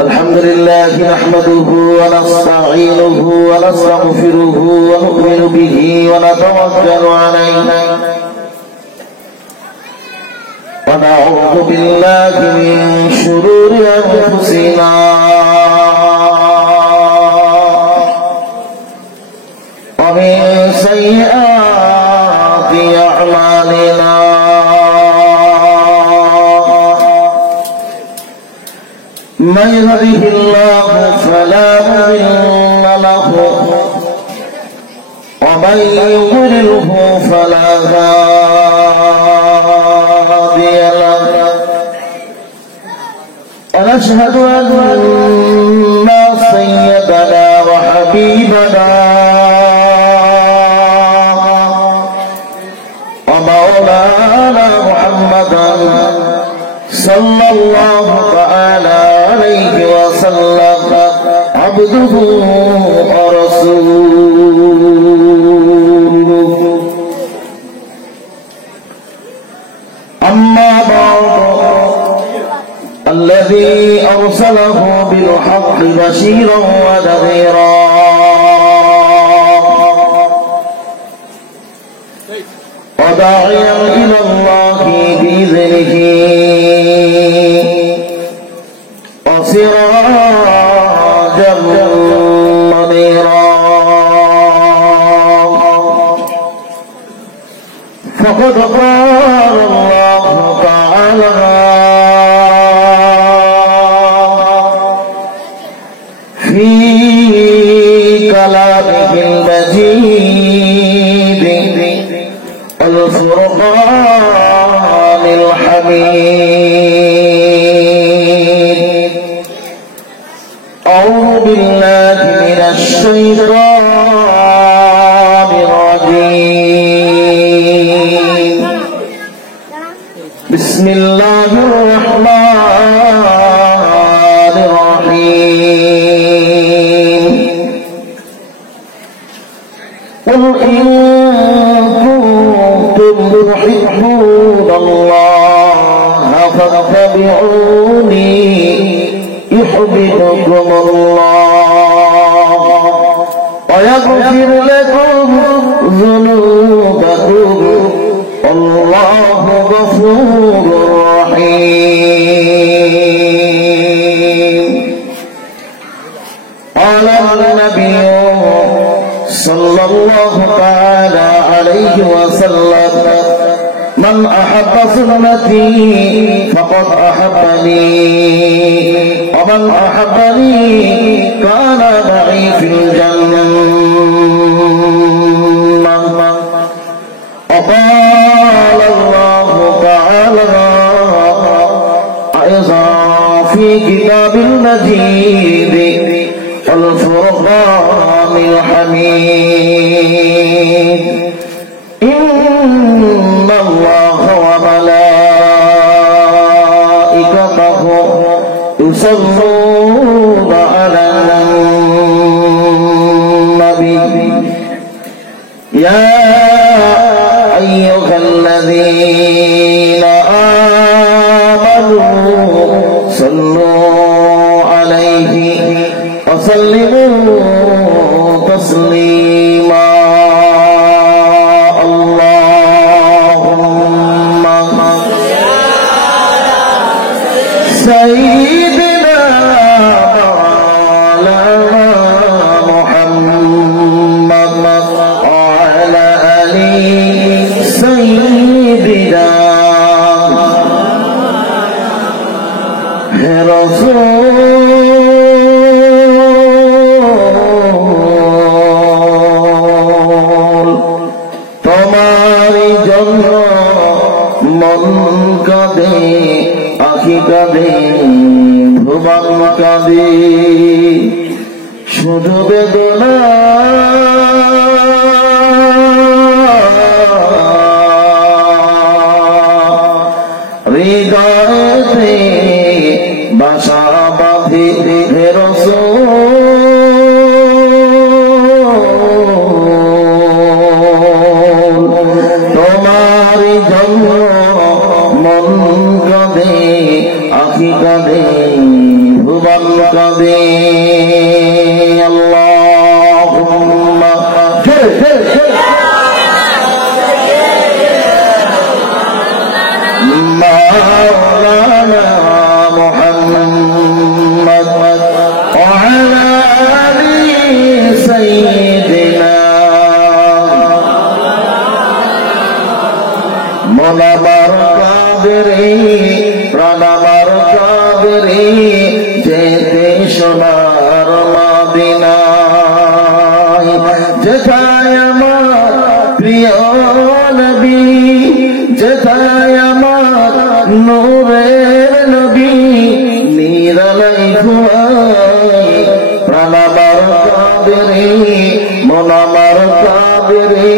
الحمد لله نحمده ونستعينه ونستغفره ونؤمن به ونتوكل عليه ونعوذ بالله من شرور أنفسنا ومن سيئات أعمالنا من يهده الله فلا مضل له ومن يضلله فلا هادي له ونشهد أن سيدنا وحبيبنا ومولانا محمدا صلى الله تعالى عليه وسلم عبده ورسوله أما بعد الذي أرسله بالحق بشيرا ونذيرا وداعيا إلى الله بإذنه وسراجا منيرا فقد قال الله تعالى في كلامه المجيد الفرقان الحميد أعوذ بالله من الشيطان الرجيم بسم الله الرحمن الرحيم قل إن تحبون الله فاتبعوني يحببكم الله ويغفر لكم ذنوبكم والله غفور رحيم قال النبي صلى الله تعالى عليه وسلم من أحب سنتي فقد أحبني ومن أحبني كان معي في الجنة وقال الله تعالى أيضا في كتاب المجيد والفرقان الحميد إن الله وملائكته يصلون على النبي يا أيها الذين آمنوا صلوا عليه وسلموا تسليما اللهم سيدنا مولانا محمد وعلى آل سيدنا রসূল তোমারি জন্য মন কাঁদে আখি কাঁদে ভুবন কাঁদে শুধু বেদনা হৃদয়ে বাসা বাঁধে হে রাসূল তোমারি জন্য মন কাঁদে আখি কাঁদে জুবান কাঁদে আল্লাহুম্মা মাওলানা মুহাম্মদ ওয়া আলা আলি সাইয়্যিদিনা মনাবার কাদেরে প্রাণাবার কাদেরে যেতে সোনার মদিনায় যেথায় আমার প্রিয় নবী যেথায় আমার নূরের নবী নিরালাই ঘুমায় প্রাণাবার কাদেরে মনাবার কাদেরে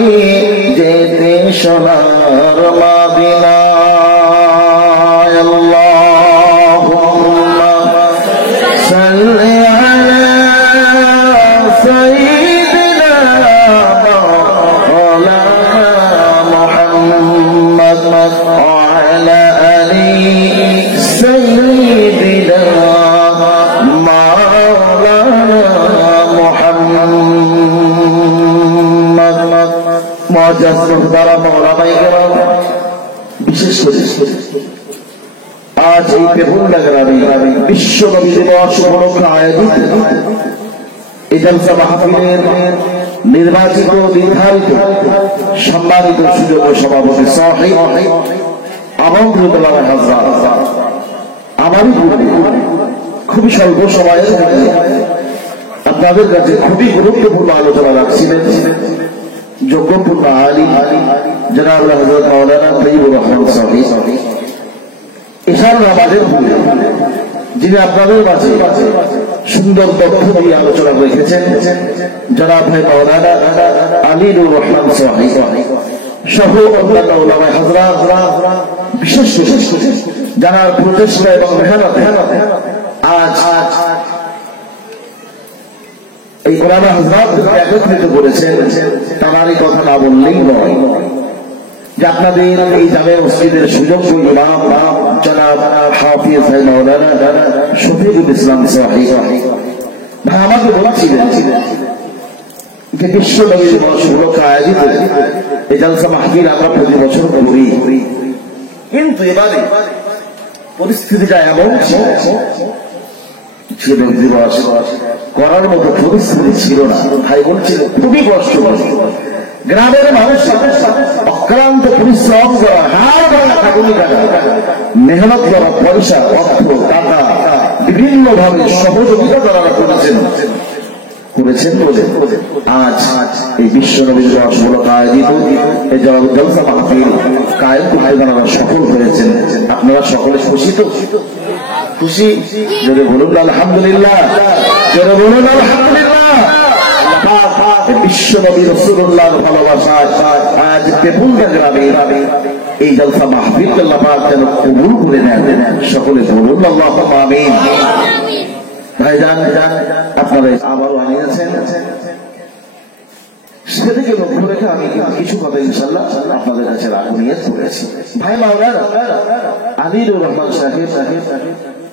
যেতে সোনার মদিনায় আল্লাহুম্মা সাল্লি আলা সাইয়্যিদিনা মাওলানা মুহাম্মদ ওয়া আলা আলি সাইয়্যিদিনা মাওলানা মুহাম্মদ মুআজ্জাজ মুহতারাম ওলামায়ে কেরাম বিশেষ করে আজ এই বেহুলা গ্রামে বিশ্ব নবী দিবস উপলক্ষে আয়োজিত এই জলসা মাহফিলের নির্বাচিত নির্ধারিত সম্মানিত সুযোগ্য সভাপতি সাহেব আমন্ত্রিত হযরত আমারই পূর্বে খুবই স্বল্প সময়ের মধ্যে আপনাদের কাছে খুবই গুরুত্বপূর্ণ আলোচনা রাখছিলেন যোগ্যপূর্ণ আলী জনাব হযরত মাওলানা তৈয়বুর রহমান সাহেব এশার নামাজের পূর্বে যিনি আপনাদের মাঝে সুন্দর তথ্য দিয়ে আলোচনা রেখেছেন জনাব ভাই মাওলানা আলীনুর রহমান সাহেব সহ অন্যান্য ওলামায়ে হযরত বিশেষ করে যারা প্রচেষ্টা এবং মেহনত আজ এই ওলামা হযরতকে একত্রিত করেছেন তারই কথা না বললেই নয় যে আপনাদের এই জামে মসজিদের সুযোগ্য ইমাম জনাব হাফিজ ভাই মাওলানা শফিকুল ইসলাম সাহেব ভাই আমাকে বলছিলেন যে বিশ্ব নবী দিবস উপলক্ষে আয়োজিত এই জলসা মাহফিল আমরা প্রতি বছর করি, কিন্তু এবারে পরিস্থিতিটা এমন ছিল দিবস করার মতো পরিস্থিতি ছিল না। ভাই বলছিলেন খুবই কষ্ট, গ্রামের মানুষ অক্লান্ত পরিশ্রম করা, হার করা, খাটুনি কাটা, মেহনত করা, পয়সা অর্থ টাকা বিভিন্ন ভাবে সহযোগিতা তারা করেছেন বলে আজ এই বিশ্ব নবী দিবস উপলক্ষে আয়োজিত এই জলসা মাহফিল কায়েম করতে তারা সফল হয়েছেন। আপনারা সকলে খুশি তো? খুশি? জোরে বলুন আলহামদুলিল্লাহ, জোরে বলুন আলহামদুলিল্লাহ। বিশ্ব নবী রাসূলুল্লাহর ভালোবাসায় আজ বেপুলগা গ্রামে এই জলসা মাহফিল আল্লাহ পাক যেন কবুল করে নেন, সকলে বলুন আল্লাহুম্মা আমিন। ভাইজান আপনারা আবারও আনিয়েছেন, সেদিকে লক্ষ্য রেখে আমি কিছু কথা ইনশাআল্লাহ আপনাদের কাছে নিয়ে করেছি। ভাই মাওলানা আলীনুর রহমান সাহেব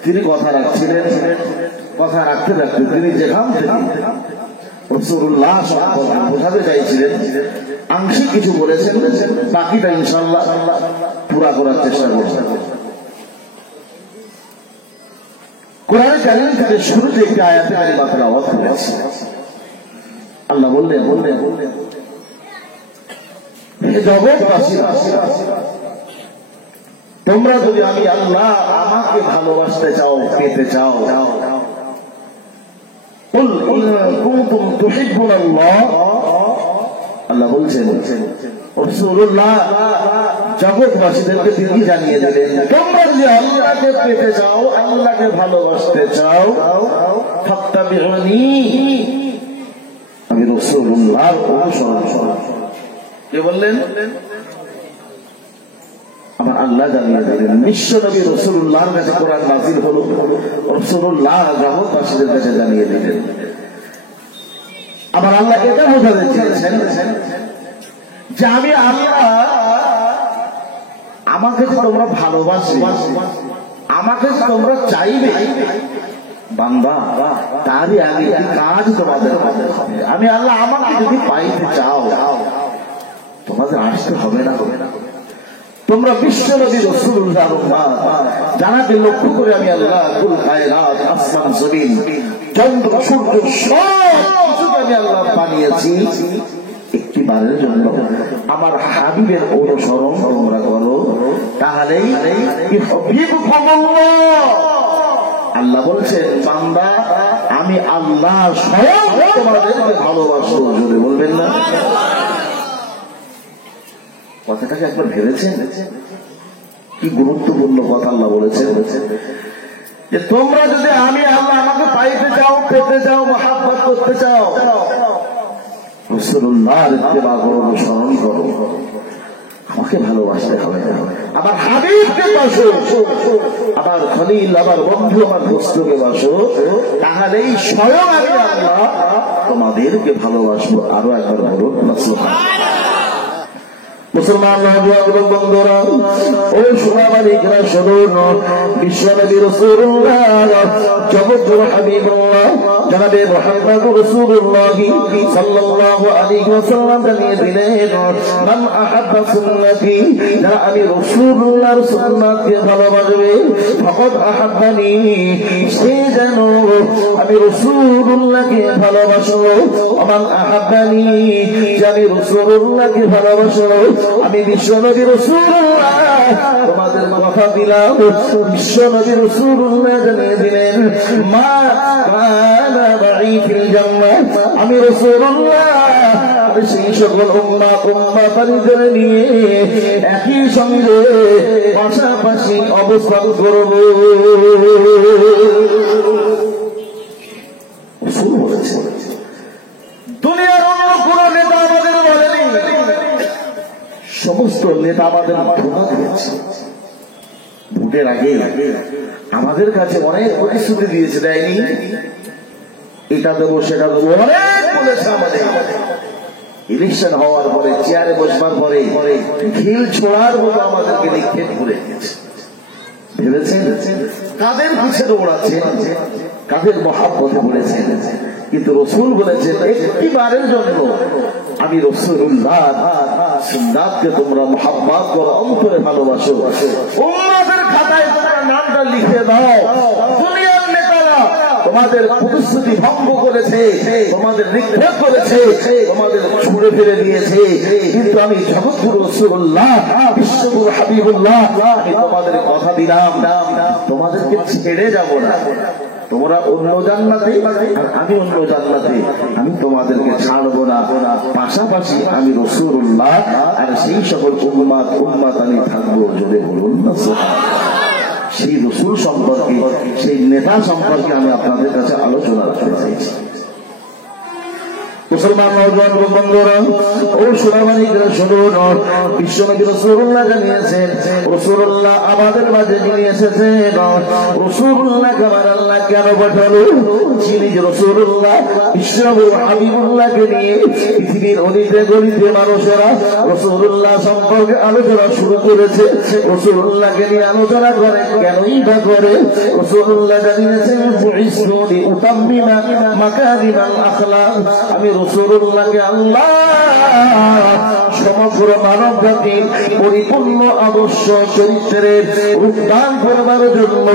তিনি কথা রাখছিলেন, কথা রাখতে রাখতে তিনি যেখান থেকে রাসূলুল্লাহ সম্পর্কে বোঝাতে চাইছিলেন আংশিক কিছু বলেছেন, বাকিটা ইনশাআল্লাহ পুরা করার চেষ্টা করছেন। কোরআন কারীম থেকে শুরুতে একটি আয়াতে কারিমা তেলাওয়াত করেছি। আল্লাহ বললেন হে জগৎবাসীরা, তোমরা যদি আমি আল্লাহ আমাকে ভালোবাসতে চাও, পেতে চাও, কুল ইন কুনতুম তুহিব্বুনাল্লাহ, আল্লাহ বলছেন রাসূলুল্লাহ জগৎবাসীদেরকে তিনি জানিয়ে দিলেন তোমরা যদি আল্লাহকে পেতে চাও, আল্লাহকে ভালোবাসতে চাও, ফাত্তাবিউনি, আমি রাসূলুল্লাহর অনুসরণ করো। কে বললেন? আমার আল্লাহ জানিয়ে দিলেন। বিশ্ব নবী রাসূলুল্লাহর কাছে কোরআন নাযিল হলো, রাসূলুল্লাহ জগৎবাসীদের কাছে জানিয়ে দিলেন। আমার আল্লাহ এটা বোঝাতে চেয়েছেন যে আমি আল্লাহ, আমাকে তোমরা ভালোবাসবে, আমাকে তোমরা চাইবে, বান্দা তারই আগে একটি কাজ তোমাদের করতে হবে। আমি আল্লাহ আমাকে যদি পাইতে চাও তোমাদের আসতে হবে না। তোমরা বিশ্বনবী রাসূলুল্লাহ জানাতে লক্ষ্য করে আমি আল্লাহ কুল কায়নাত আসমান জমিন চন্দ্র সূর্য সব কিছুকে আমি আল্লাহ বানিয়েছি একটি বারের জন্য। আমার হাবিবের অনুসরণ তোমরা করো, তাহলেই আল্লাহ বলছেন বান্দা আমি আল্লাহ স্বয়ং তোমাদেরকে ভালোবাসবো। জোরে বলবেন না? কথাটাকে একবার ভেবেছেন? কি গুরুত্বপূর্ণ কথা আল্লাহ বলেছেন যে তোমরা যদি আমি আল্লাহ আমাকে পাইতে চাও, পেতে চাও, মহাব্বত করতে চাও, রাসূলুল্লাহর ইত্তেবা করো, অনুসরণ করো, আমাকে ভালোবাসতে হবে। আমার হাবিবকে বাসো, আমার খলিল, আমার বন্ধু, আমার দোস্তকে বাসো, তাহলেই স্বয়ং আমি আল্লাহ তোমাদেরকে ভালোবাসবো। আরো একবার বলুন মুসলমান বন্ধুরা, ও সোনামানিকরা শুনুন, বিশ্বনবী রাসূলুল্লাহ জগৎগুরু হাবিবুল্লাহ জনাবে মুহাম্মদুর রাসূলুল্লাহ সাল্লাল্লাহু আলাইহি ওয়াসাল্লাম জানিয়ে দিলেন, মান আহাব্বা সুন্নতি, যারা আমি রাসূলুল্লাহর সুন্নাতকে ভালোবাসবে, ফাকাদ আহাব্বানি, সে যেন আমি রাসূলুল্লাহকে ভালোবাসলো। মান আহাব্বানি, আমি রাসূলুল্লাহকে ভালোবাসলো। আমি বিশ্বনবী রাসূলুল্লাহ তোমাদের কথা দিলাম, বিশ্বনবী রাসূলুল্লাহ জানিয়ে দিলেন, মা কানা বাঈ ফিল জান্নাহ, আমি রাসূলুল্লাহ সেই সকল উম্মাতাদের নিয়ে একই সঙ্গে পাশাপাশি অবস্থান করব। রাসূল বলেছেন, দুনিয়ার অন্য কোন নেতা আমাদের বলেনি, সমস্ত নেতা আমাদের ধোঁকা দিয়েছে। ভোটের আগে আমাদের কাছে অনেক প্রতিশ্রুতি দিয়েছে, দেয়নি? এটা দেবো সেটা দেবো অনেক বলেছে আমাদের। ইলেকশন হওয়ার পরে, চেয়ারে বসবার পরে ঢিল ছোড়ার মতো আমাদেরকে নিক্ষেপ করে দিয়েছে। ভেবেছেন কাদের পিছে দৌড়াচ্ছেন, কাদের মহাব্বতে বলেছেন? কিন্তু রাসূল বলেছেন একটি বারের জন্য আমি রাসূলুল্লাহ সুন্নাতকে তোমরা মহাব্বত করো, অন্তরে ভালোবাসো। উম্মতের খাতায় তোমরা নামটা লিখে দাও। দুনিয়ার নেতারা তোমাদের প্রতিশ্রুতি ভঙ্গ করেছে, তোমাদের নিক্ষেপ করেছে, তোমাদের ছুড়ে ফেলে দিয়েছে, কিন্তু আমি জগৎগুরু রাসূলুল্লাহ বিশ্বগুরু হাবিবুল্লাহ আমি তোমাদের কথা দিলাম, তোমাদেরকে ছেড়ে যাব না। তোমরা অন্য জান্নাতে আর আমি অন্য জান্নাতে, আমি তোমাদেরকে ছাড়বো না। পাশাপাশি আমি রাসূলুল্লাহ আর সেই সকল উম্মাত আমি থাকবো। জোরে বলুন না সুবহানাল্লাহ। সেই রাসূল সম্পর্কে, সেই নেতা সম্পর্কে আমি আপনাদের কাছে আলোচনা রাখতে চাইছি। মুসলমান নওজোয়ান বন্ধুরা, ও সোনামানিকরা শুনুন, বিশ্বনবী রাসূলুল্লাহ জানিয়েছেন, রাসূলুল্লাহ আমাদের মাঝে যিনি এসেছেন, রাসূলুল্লাহকে আমার আল্লাহ কেন পাঠালো? যিনি রাসূলুল্লাহ বিশ্বনবী হাবিবুল্লাহকে নিয়ে পৃথিবীর অলিতে গলিতে মানুষেরা রাসূলুল্লাহ সম্পর্কে আলোচনা শুরু করেছে, রাসূলুল্লাহকে নিয়ে আলোচনা করে, কেনই বা করে? রাসূলুল্লাহ জানিয়েছেন, বুইসতু লিউতাম্মিমা মাকারিমাল আখলাক, আমি রাসূলুল্লাহকে আল্লাহ সমগ্র মানব জাতির পরিপূর্ণ আদর্শ চরিত্রের রূপদান করবার জন্য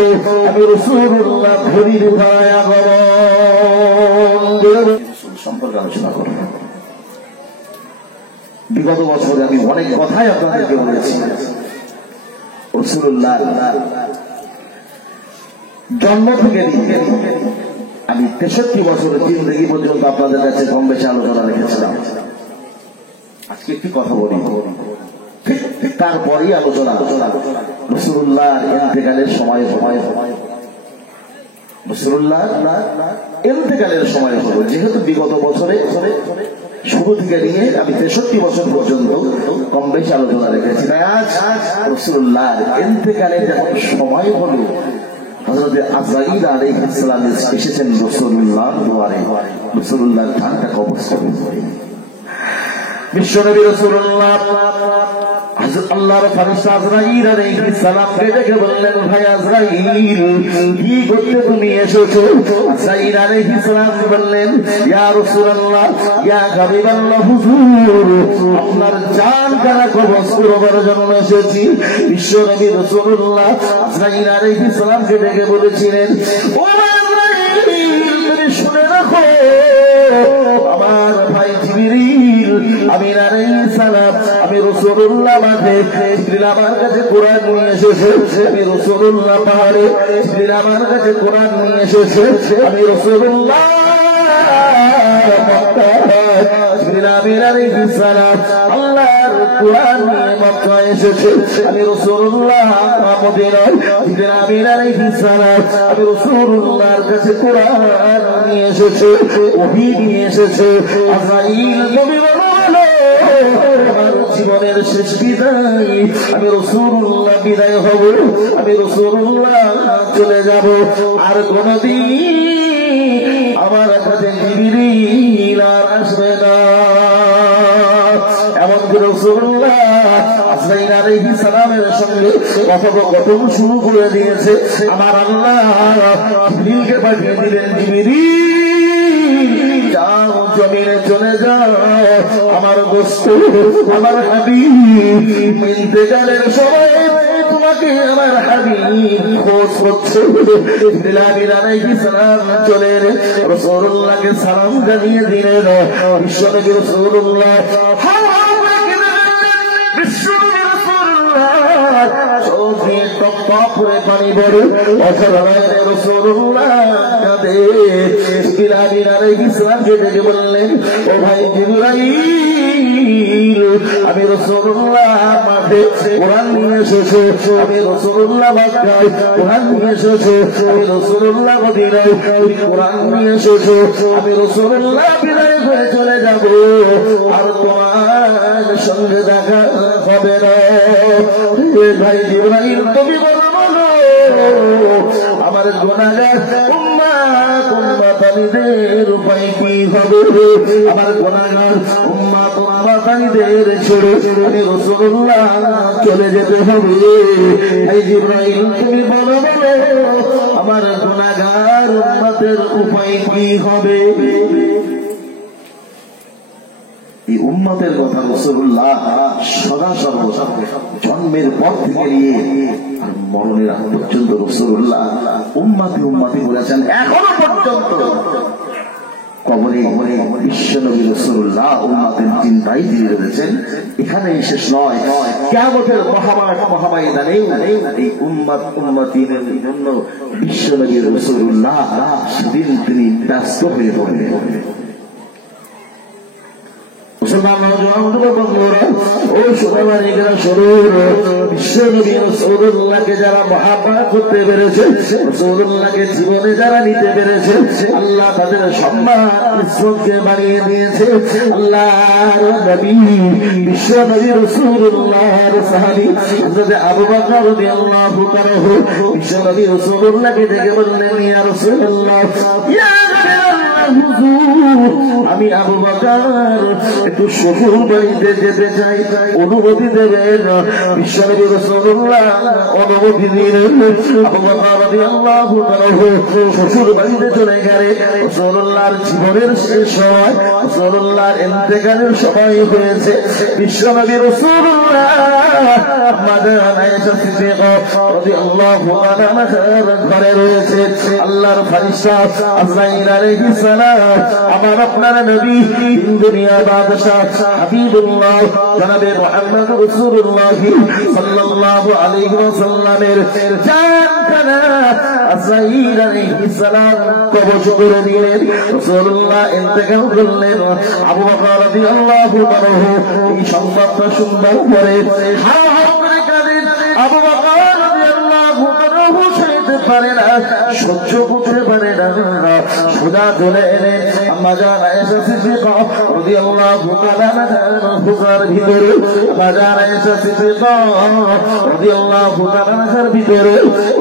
আমি রাসূলুল্লাহ ধরির ধারায় আগমন সম্পর্কে আলোচনা করব। বিগত বছরে আমি অনেক কথাই আপনাদেরকে বলেছি। রাসূলুল্লাহ জন্ম থেকে আমি 63 বছরের জিন্দেগি পর্যন্ত আপনাদের কাছে কম বেশি আলোচনা রেখেছিলাম। আজকে একটি কথা বলি, ঠিক তারপরেই আলোচনা রাসূলুল্লাহ ইন্তেকালের সময় রাসূলুল্লাহ ইন্তেকালের সময় হলো। যেহেতু বিগত বছরে শুরু থেকে নিয়ে আমি 63 বছর পর্যন্ত কম বেশি আলোচনা রেখেছি। আজ রাসূলুল্লাহ ইন্তেকালের যখন সময় হলো, হযরত আজরাইল আলাইহিস সালাম এসেছেন রাসূলুল্লাহর দুয়ারে, রাসূলুল্লাহর ধানটা কবজ করে। বিশ্বনবী রাসূলুল্লাহ আল্লাহর ফেরেশতা আজরাইল আলাইহিস সালামকে ডেকে বললেন, ভাই আজরাইল, কি করতে তুমি এসেছো? আজরাইল আলাইহিস সালাম বললেন, ইয়া রাসূলুল্লাহ, ইয়া হাবিবাল্লাহ, হুজুর, আপনার জান কারা কবজ করবার জন্য এসেছি। বিশ্ব নবী রাসূলুল্লাহ আজরাইল আলাইহিস সালামকে ডেকে বলেছিলেন, ও আজরাইল, তুমি শুনে রাখো, আমার ভাই জিবরিল আমিন আলাইহিস সালাম, আমি রাসূলুল্লাহ মাঠে, জিবরিল আমার কাছে কোরআন নিয়ে এসেছে। আমি রাসূলুল্লাহ পাহাড়ে, জিবরিল আমার কাছে কোরআন নিয়ে এসেছে। আমি রাসূলুল্লাহ জিবরিল আমিন আলাইহিস সালাম আল্লাহর কোরআন নিয়ে মক্কায় এসেছে। আমি রাসূলুল্লাহ মদিনায়, জিবরিল আমিন আলাইহিস সালাম আমি রাসূলুল্লাহর কাছে কোরআন নিয়ে এসেছে, ওহী নিয়ে এসেছে। আজরাইল নবী আমার জীবনের শেষ বিদায়, আমি রাসূলুল্লাহ বিদায় হব, আমি রাসূলুল্লাহ চলে যাব, আর কোনদিন আমার কাছে জিবরিল আর আসবে না। এমনকি রাসূলুল্লাহ আজরাইল আলাইহিস সালামের সঙ্গে কথোপকথন শুরু করে দিয়েছে। আমার আল্লাহ জিবরিলকে পাঠিয়ে দিলেন, জিবরিল যাও, জমিনে চলে যাও, আমার গোস্ত, আমার হাবিব ইন্তেকালের সময় তোমাকে আমার হাবিব খোঁজ করছে। জিবরিল আমিন আলাইহিস সালাম চলে এলে রাসূলুল্লাহকে সালাম জানিয়ে দিলেন। বিশ্বনবী রাসূলুল্লাহ চোখ দিয়ে টপ টপ করে পানি পড়ে, অসহায় রাসূলুল্লাহ কাঁদে। জিবরিল আমিন আলাইহিস সালামকে ডেকে বললেন, ও ভাই জিবরাইল, আমি রাসূলুল্লাহ মাঠে কোরআন নিয়ে এসেছি, আমি রাসূলুল্লাহ মক্কায় কোরআন নিয়ে এসেছি, আমি রাসূলুল্লাহ মদিনায় কোরআন নিয়ে এসেছি, আমি রাসূলুল্লাহ বিদায় করে চলে যাব, আর তোমার সঙ্গে দেখা হবে না। ভাই জিবরাইল, তুমি বলো আমার গুনাহগার উম্মতের উপায় কি হবে? আমার গুনাহগার উম্মতের ছেড়ে আমি রাসূলুল্লাহ চলে যেতে হবে। এই জিবরাইল, তুমি বলো আমার গুনাহগার উম্মতের উপায় কি হবে? এই উম্মতের কথা রাসূলুল্লাহ সদা সর্বদা জন্মের পর থেকে নিয়ে আর মরণের আগ পর্যন্ত রাসূলুল্লাহ উম্মতি উম্মতি বলেছেন। এখনো পর্যন্ত কবরে বিশ্বনবী রাসূলুল্লাহ উম্মতের চিন্তাই দিয়ে রয়েছেন। এখানেই শেষ নয়, কিয়ামতের মহামাঠ মহাময়দানে এই উম্মত উম্মতির জন্য বিশ্বনবী রাসূলুল্লাহ সেদিন তিনি ব্যস্ত হয়ে পড়বেন। বিশ্বনবী যারা মহাব্বত করতে পেরেছে, রাসূলুল্লাহকে জীবনে যারা নিতে পেরেছে, আল্লাহ তাদের সম্মান ইজ্জতকে বাড়িয়ে দিয়েছে। আল্লাহর নবী বিশ্বনবী রাসূলুল্লাহর সাহাবী হযরত আবু বকর রাদিয়াল্লাহু তাআলা বিশ্বনবী রাসূলুল্লাহকে দেখে বললেন, ইয়া রাসূলুল্লাহ, ইয়া আমি আবু বকর একটু শ্বশুর বাড়িতে যেতে চাই, অনুমতি দেবেন? বিশ্বনবী রাসূলুল্লাহ অনুমতি দিলেন। আবু বকর রাদিয়াল্লাহু তাআলা শ্বশুর বাড়িতে চলে গেলেন। রাসূলুল্লাহর জীবনের শেষ সময়, রাসূলুল্লাহর ইন্তেকালের সময় হয়েছে। বিশ্বনবী রাসূলুল্লাহ মাদার আয়েশা সিদ্দিকা রাদিয়াল্লাহু আনহার ঘরে রয়েছে। আল্লাহর ফেরেশতা আজরাইল আলাইহিস সালাম আমার আপনার নবী দুনিয়া বাদশা হাবিবুল্লাহ জনাবে মুহাম্মদ রাসূলুল্লাহ সাল্লাল্লাহু আলাইহি ওয়াসাল্লামের জানখানা আজরাইল আলাইহিস সালাম কবজ করে দিলেন। রাসূলুল্লাহ ইন্তেকাল করলেন। আবু বকর রাদিয়াল্লাহু তাআলা এই সংবাদটা শুনবার পরে হা হা করে কাঁদেন। আবু বকর রাদিয়াল্লাহু তাআলা পারে না, সহ্য করতে পারে না, সোজা চলে এলেন আম্মা জান আয়েশা সিদ্দিকা রাদিয়াল্লাহু তাআলা আনহার হুজরার ভিতরে। আম্মা জান আয়েশা সিদ্দিকা রাদিয়াল্লাহু তাআলা আনহার ভিতরে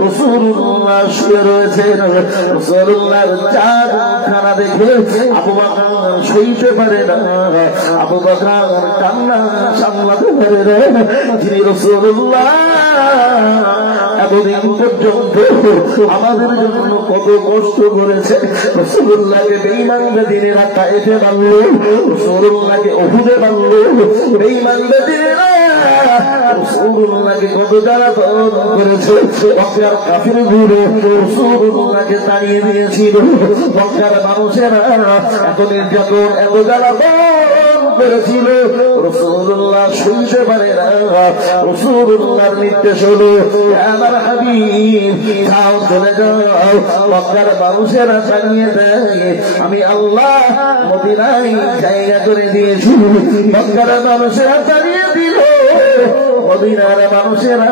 রাসূলুল্লাহ শুয়ে রয়েছেন। রাসূলুল্লাহর চাঁদখানা দেখে আবু বকর সইতে পারে না, আবু বকর কান্না সামলাতে পারে না। যিনি রাসূলুল্লাহ এতদিন পর্যন্ত আমাদের জন্য কত কষ্ট করেছে, রাসূলুল্লাহকে বেঈমান বেদিনেরা তায়েফে বানলো, রাসূলুল্লাহকে উহুদে বানলো, বেঈমান বেদিনেরা রাসূলুল্লাহকে কত জ্বালাতন করেছে। মক্কার কাফিরগুলো রাসূলুল্লাহকে তাড়িয়ে দিয়েছিল। মক্কার মানুষেরা এত নির্যাতন এত জ্বালাতন করেছিল, রাসূলুল্লাহ শুনতে পারে না। রাসূলুল্লাহর নির্দেশ হলো, আমার হাবিব যাও চলে যাও। মক্কার মানুষেরা জানিয়ে দেয় আমি আল্লাহ মদিনায় জায়গা করে দিয়েছি। মক্কার মানুষেরা জানিয়ে দিল মদিনার মানুষেরা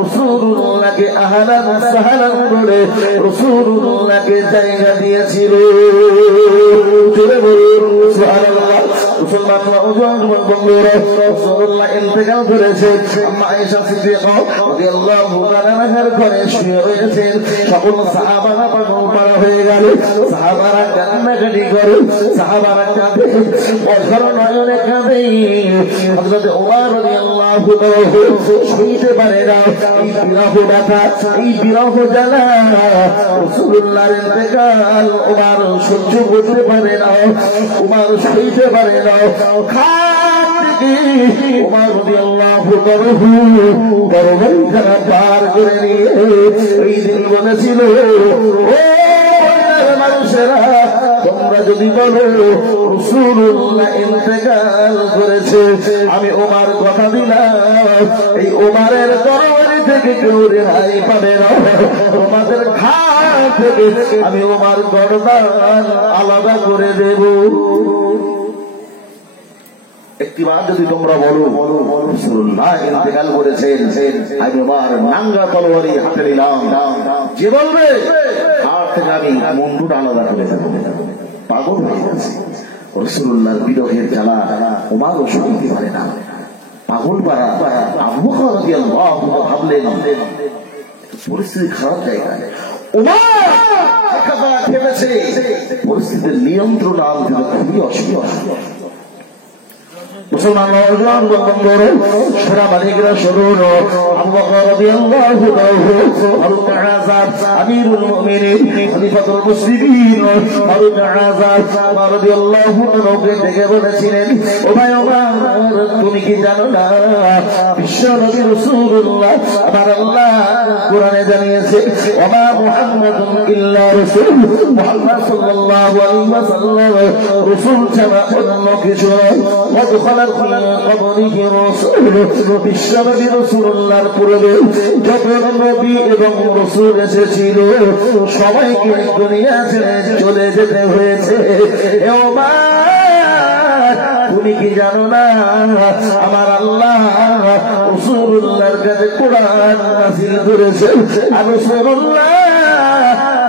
রাসূলুল্লাহকে আহলান সাহলান বলে রাসূলুল্লাহকে জায়গা দিয়েছিল। জোরে বলুন সুবহানাল্লাহ। রাসূলুল্লাহ ইন্তেকাল করেছে, আম্মা আয়েশা সিদ্দিকা রাদিয়াল্লাহু তাআলা আনহার ঘরে শুয়ে রয়েছেন। সকল সাহাবারা পাগল পারা হয়ে গেল, সাহাবারা কান্নাকাটি করে, সাহাবারা কাঁদে, অঝর নয়নে কাঁদে। হযরত ওমর রাদিয়াল্লাহু তাআলা শুনতে পারে না এই বিরহ ব্যথা, এই বিরহ জ্বালা। রাসূলুল্লাহর ইন্তেকাল ওমর সহ্য করতে পারে না, ওমর সইতে পারে না। খাট থেকে ওমর রাদিয়াল্লাহু তাআলা দরবারখানা পার করে নিয়ে ওই দিন বলেছিল, ও মানুষেরা তোমরা যদি বলো রাসূলুল্লাহ ইন্তেকাল করেছে, আমি ওমর কথা দিলাম এই ওমরের দরবারে থেকে কেউ রেহাই পাবে না। তোমাদের ঘাট থেকে আমি ওমর গর্দান আলাদা করে দেব। একটিবার যদি তোমরা বলো রাসূলুল্লাহ ইন্তেকাল করেছেন, আমি ওমর নাঙ্গা তলোয়ারি হাতে নিলাম, যে বলবে হাত থেকে আমি মুন্ডুটা আলাদা করে দেব। পাগল হয়ে গেছে। রাসূলুল্লাহর বিরহের জ্বালা ওমরও সইতে পারে না। পাগল পারা আবু বকর রাদিয়াল্লাহু আনহু ভাবলেন পরিস্থিতি খারাপ জায়গায়, ওমর একেবারে থেমেছে, পরিস্থিতির নিয়ন্ত্রণ আনতে খুবই অসুবিধা। মুসলমান নওজওয়ান বন্ধুরা, সেরা মালিকরা শুনুন, আবু বকর রাদিয়াল্লাহু তাআলা আমিরুল মুমিনিন খলিফাতুল মুসলিমিন ফারুক আযম রাদিয়াল্লাহু তাআলাকে ডেকে বলেছিলেন, ও ভাই ওমর, তুমি কি জানো না বিশ্ব নবী রাসূলুল্লাহ আমার আল্লাহ কোরআনে জানিয়েছে, ওমা মুহাম্মাদুন ইল্লা রাসূল, মুহাম্মদ সাল্লাল্লাহু আলাইহি ওয়াসাল্লাম রাসূল ছাড়া অন্য কিছু নয়। বিশ্বনবী রাসূলুল্লাহর পূর্বে যত নবী এবং রাসূল এসেছিল সবাইকে দুনিয়া ছেড়ে চলে যেতে হয়েছে। তুমি কি জানো না আমার আল্লাহ রাসূলুল্লাহর কাছে কোরআন নাযিল করেছে, আর রাসূলুল্লাহ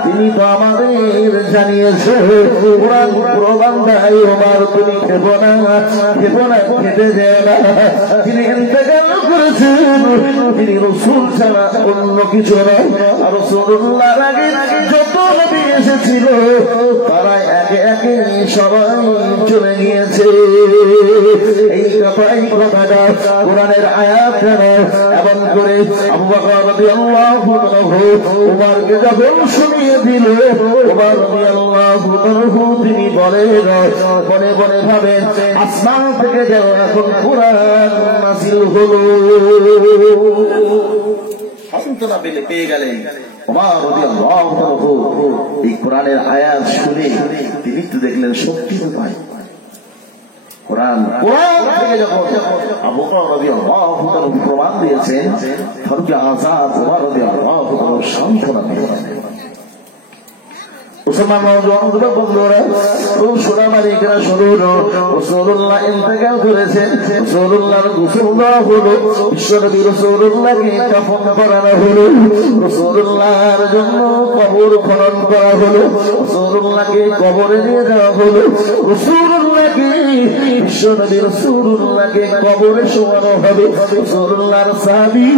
তিনি তো আমাদের জানিয়েছে কোরআন প্রবান্ধায় ওমর তুমি খেপো না, খেতে যায় না। তিনি ইন্তেকাল করেছেন, তিনি রাসূল ছাড়া অন্য কিছু নয়। আর রাসূলুল্লাহর আগে যত নবী এসেছিল তারা একে একে সবাই চলে গিয়েছে। এই কথাটা কোরআনের আয়াত কেন এমন করে আবু বকর রাদিয়াল্লাহু তাআলা ওমরকে যখন শুনিয়ে দিল, ওমর রাদিয়াল্লাহু তাআলা তিনি বলে বলে ভাবেন আসমান থেকে যেন এখন কোরআন নাযিল হলো। সান্ত্বনা পেয়ে গেলেন ওমর রাদিয়াল্লাহু তাআলা। এই কোরআনের আয়াত শুনে তিনি তো দেখলেন শক্তি পায়। কোরআন থেকে যখন আবু বকর রাদিয়াল্লাহু তাআলা প্রমাণ দিয়েছেন, ফারুক আযম ওমর রাদিয়াল্লাহু তাআলা সান্ত্বনা পেলেন। মুসলমান যুবক বন্ধুরা, খুব সোনা মালিকরা শুনুন, রাসূলুল্লাহ ইন্তেকাল করেছেন, রাসূলুল্লাহর গোসল দেওয়া হলো, বিশ্বনবী রাসূলুল্লাহকে কাফন করানো হলো, রাসূলুল্লাহর জন্য কবর খনন করা হলো, রাসূলুল্লাহকে কবরে নিয়ে যাওয়া হলো, রাসূলুল্লাহকে বিশ্বনবী রাসূলুল্লাহকে কবরে শোয়ানো হবে। রাসূলুল্লাহর সাহাবী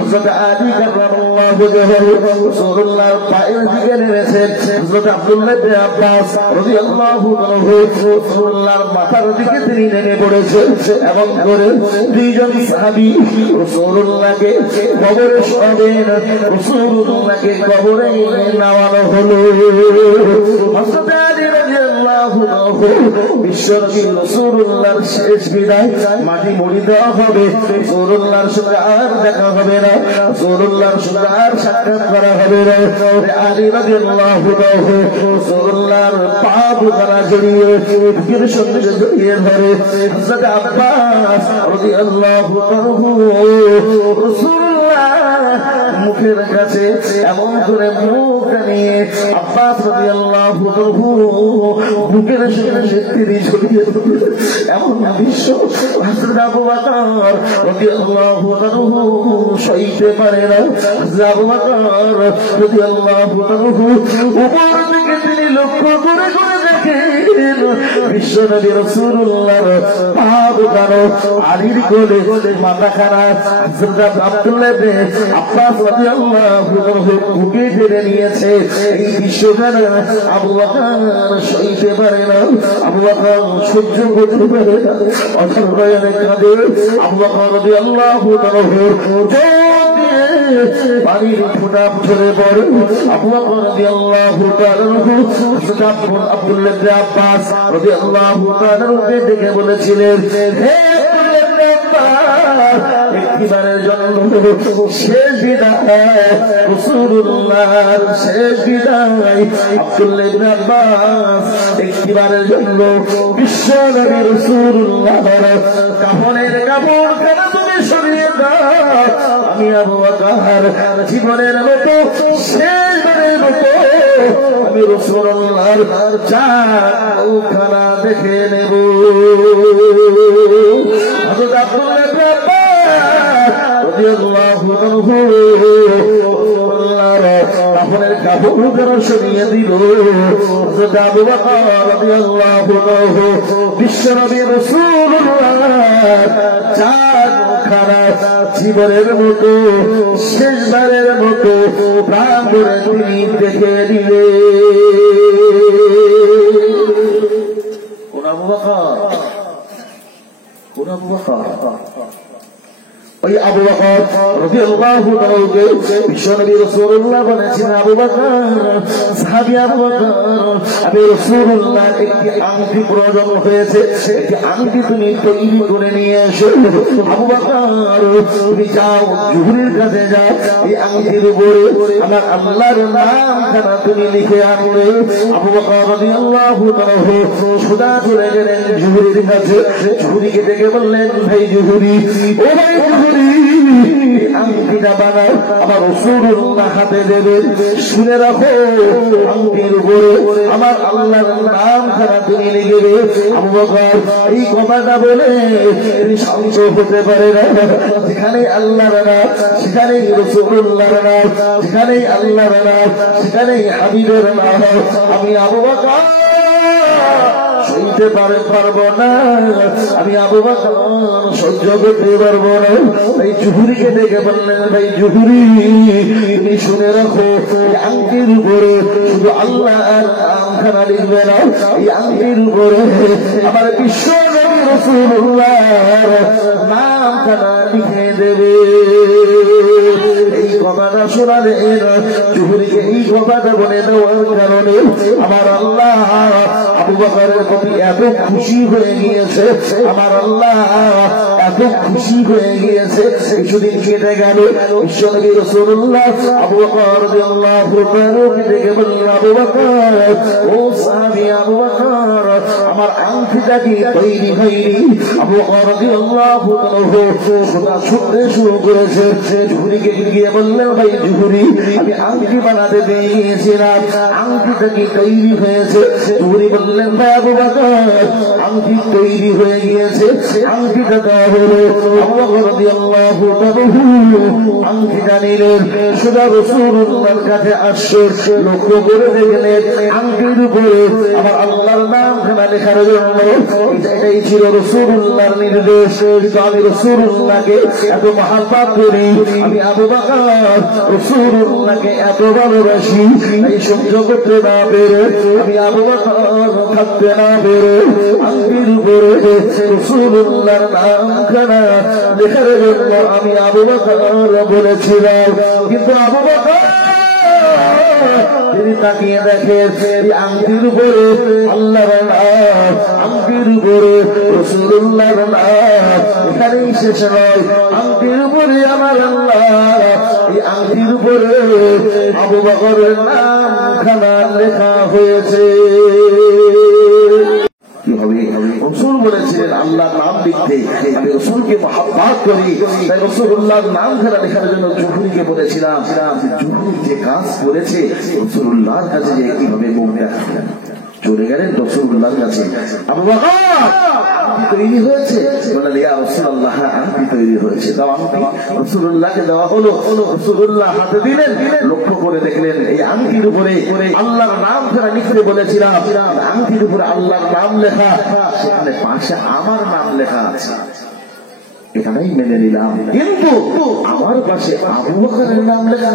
হযরত আলী কাররামাল্লাহু ওয়াজহাহু রাসূলুল্লাহর পায়ের দিকে নেমেছেন, হযরত আব্দুল্লাহ ইবনে আব্বাস রাদিয়াল্লাহু আনহু রাসূলুল্লাহর মাথার দিকে তিনি নেমে পড়েছেন এবং করে দুইজন সাহাবী রাসূলুল্লাহকে কবরে শোয়াবেন, রাসূলুল্লাহকে কবরে নেওয়ানো হলো। হযরত আলী রাদিয়াল্লাহু আনহু বিশ্বনবী রাসূলুল্লাহর শেষ বিদায় মাটি মুড়ি দেওয়া হবে, রাসূলুল্লাহর সঙ্গে আর দেখা হবে না, রাসূলুল্লাহর সঙ্গে আর সাক্ষাৎ করা হবে না। আলী রাদিয়াল্লাহু আনহু রাসূলুল্লাহর পা দুখানা জড়িয়ে বুকের সঙ্গে জড়িয়ে ধরে, হযরত আব্বাস রাদিয়াল্লাহু আনহু রাসূলুল্লাহ মুখের কাছে এমন করে মুখ নিয়ে আব্বাস রাদিয়াল্লাহু আনহু বুকের সঙ্গে তিনি জড়িয়ে ধরে, এমন দৃশ্য হযরত আবু বকর রাদিয়াল্লাহু আনহু সইতে পারে না। হযরত আবু বকর রাদিয়াল্লাহু আনহু উপর থেকে তিনি লক্ষ্য করে করে দেখেন বিশ্বনবী রাসূলুল্লাহর পা দুখানা আলীর কোলে মাথাখানা হযরত আব্দুল্লাহ ইবনে আব্বাস রাদিয়াল্লাহু আনহু বুকে টেনে নিয়েছে। এই দৃশ্যটা আবু বকর সইতে পারে না, আবু বকর সহ্য করতে পারে না, অথর্বয়নে কাঁদে। আবু বকর রাদিয়াল্লাহু আনহু পানির ফোঁটা ঝরে পড়ে। আবু বকর রাদিয়াল্লাহু আনহু হযরত আব্দুল্লাহ ইবনে আব্বাস রাদিয়াল্লাহু আনহুকে ডেকে বলেছিলেন, হে একটিবারের জন্য শেষ বিদায়, রাসূলুল্লাহর শেষ বিদায়। আব্দুল্লাহ ইবনে আব্বাস একটিবারের জন্য বিশ্বনবী রাসূলুল্লাহর কাফনের কাপড়খানা তুমি সরিয়ে দাও, আমি আবু বকর জীবনের মতো শেষবারের মতো আমি রাসূলুল্লাহর চারখানা দেখে নেব। হযরত আব্দুল্লাহ ইবনে আব্বাস রাদিয়াল্লাহু আনহু কাফনের কাপড়খানা সরিয়ে দিল। হযরত আবু বকর রাদিয়াল্লাহু আনহু বিশ্বনবী রাসূলুল্লাহর চারখানা জীবনের মতো শেষবারের মতো প্রাণ ভরে তিনি দেখে দিলেন। কোন আবু বকর? কোন আবু বকর? ওই আবু বকর রাদিয়াল্লাহু আনহুকে বিশ্বনবী রাসূলুল্লাহ বলেছেন, আবু বকর সাহাবী আবু বকর, আমি রাসূলুল্লাহর একটি আংটি প্রয়োজন হয়েছে, একটি আংটি তুমি তৈরি করে নিয়ে এসো। আবু বকর তুমি যাও, জুহরির কাছে যাও, এই আংটির উপরে আমার আল্লাহর নামখানা তুমি লিখে আনবে। আবু বকর রাদিয়াল্লাহু আনহু সোজা চলে গেলেন জুহরির কাছে, জুহরিকে ডেকে বললেন, ভাই জুহরি, ও ভাই জুহরি, আংটিটা বানাও, আমার রাসূলুল্লাহ হাতে দেবেন, শুনে রাখো আংটির উপরে আমার আল্লাহর নামখানা তুমি লিখবে। আবু বকর এই কথাটা বলে তিনি শান্ত হতে পারে না। যেখানেই আল্লাহর নাম সেখানেই রাসূলুল্লাহর নাম, যেখানেই আল্লাহর নাম সেখানেই হাবিবের নাম। আমি আবু বকর সইতে পারবো না, আমি আবু বকর সহ্য করতে পারবো না। এই জুহরিকে ডেকে বললেন, ভাই জুহরি, তুমি শুনে রাখো আংটির উপরে শুধু আল্লাহ আর নামখানা লিখবে না, এই আংটির উপরে আমার বিশ্বনবী রাসূলুল্লাহর নামখানা লিখে দেবে। এই কথাটা শোনালেন জুহরিকে, এই কথাটা বলে দেওয়ার কারণে আমার আল্লাহ আবু বকরের প্রতি এত খুশি হয়ে গিয়েছে, আমার আল্লাহ এত খুশি হয়ে গিয়েছে। কিছুদিন কেটে গেল, বিশ্বনবী রাসূলুল্লাহ আবু বকর রাদিয়াল্লাহু তাআলা দেখে বললেন, আবু বকর, ও সাহাবী আবু বকর, আমার আংটিটা কি তৈরি হয়নি? আবু বকর রাদিয়াল্লাহু তাআলা ছুটতে শুরু করেছে। জুহরিকে গিয়ে বললেন, ভাই জুহরি, আমি আংটি বানাতে দিয়েছিলাম, আংটিটা কি তৈরি হয়েছে? জুহরি বললেন, ভাই আবু বকর, আংটি তৈরি হয়ে গিয়েছে, আংটিটা দেওয়া হলো। আবু বকর রাদিয়াল্লাহু তাআলা আংটিটা নিলেন, সোজা রাসূলুল্লাহর কাছে আসছেন। লক্ষ্য করে দেখলেন আংটির উপরে আমার আল্লাহর নামখানা লেখার জন্য। এটাই ছিল রাসূলুল্লাহর নির্দেশ। কিন্তু আমি রাসূলুল্লাহকে এত মহব্বত করি, আমি আবু বকর রাসূলুল্লাহকে এত ভালোবাসি, এই সহ্য করতে না পেরে, আমি আবু বকর থাকতে না পেরে আংটির উপরে রাসূলুল্লাহর নামখানা লেখার জন্য আমি আবু বকর বলেছিলাম। কিন্তু আবু বকর তিনি তাকিয়ে দেখে এই আংটির উপরে আল্লাহর নাম, আংটির উপরে রাসূলুল্লাহর নাম। এখানেই শেষ নয়, আংটির উপরে আমার আল্লাহ, এই আংটির উপরে আবু বকরের নামখানা লেখা হয়েছে। রসুল বলেছিলেন আল্লাহর নাম লিখতে, আমি রসুলকে মহব্বত করি, তাই রাসূলুল্লাহর নাম খানা লেখার জন্য জুহরিকে বলেছিলাম। জুহরি যে কাজ করেছে, রাসূলুল্লাহর কাছে যে কিভাবে মুখ দেখাবেন, চলে গেলেন রাসূলুল্লাহর কাছে। আবু বকর আংটি তৈরি হয়েছে? বললেন, ইয়া রাসূলুল্লাহ, আংটি তৈরি হয়েছে। দাও আংটি। রাসূলুল্লাহকে দেওয়া হলো। রাসূলুল্লাহ হাতে দিলেন, লক্ষ্য করে দেখলেন এই আংটির উপরে আল্লাহর নাম খানা লিখতে বলেছিলাম, আংটির উপরে আল্লাহর নাম লেখা, সেখানে পাশে আমার নাম লেখা আছে। এখানেই মেনে নিলাম, কিন্তু আমার পাশে আবু বকরের নাম লেখা।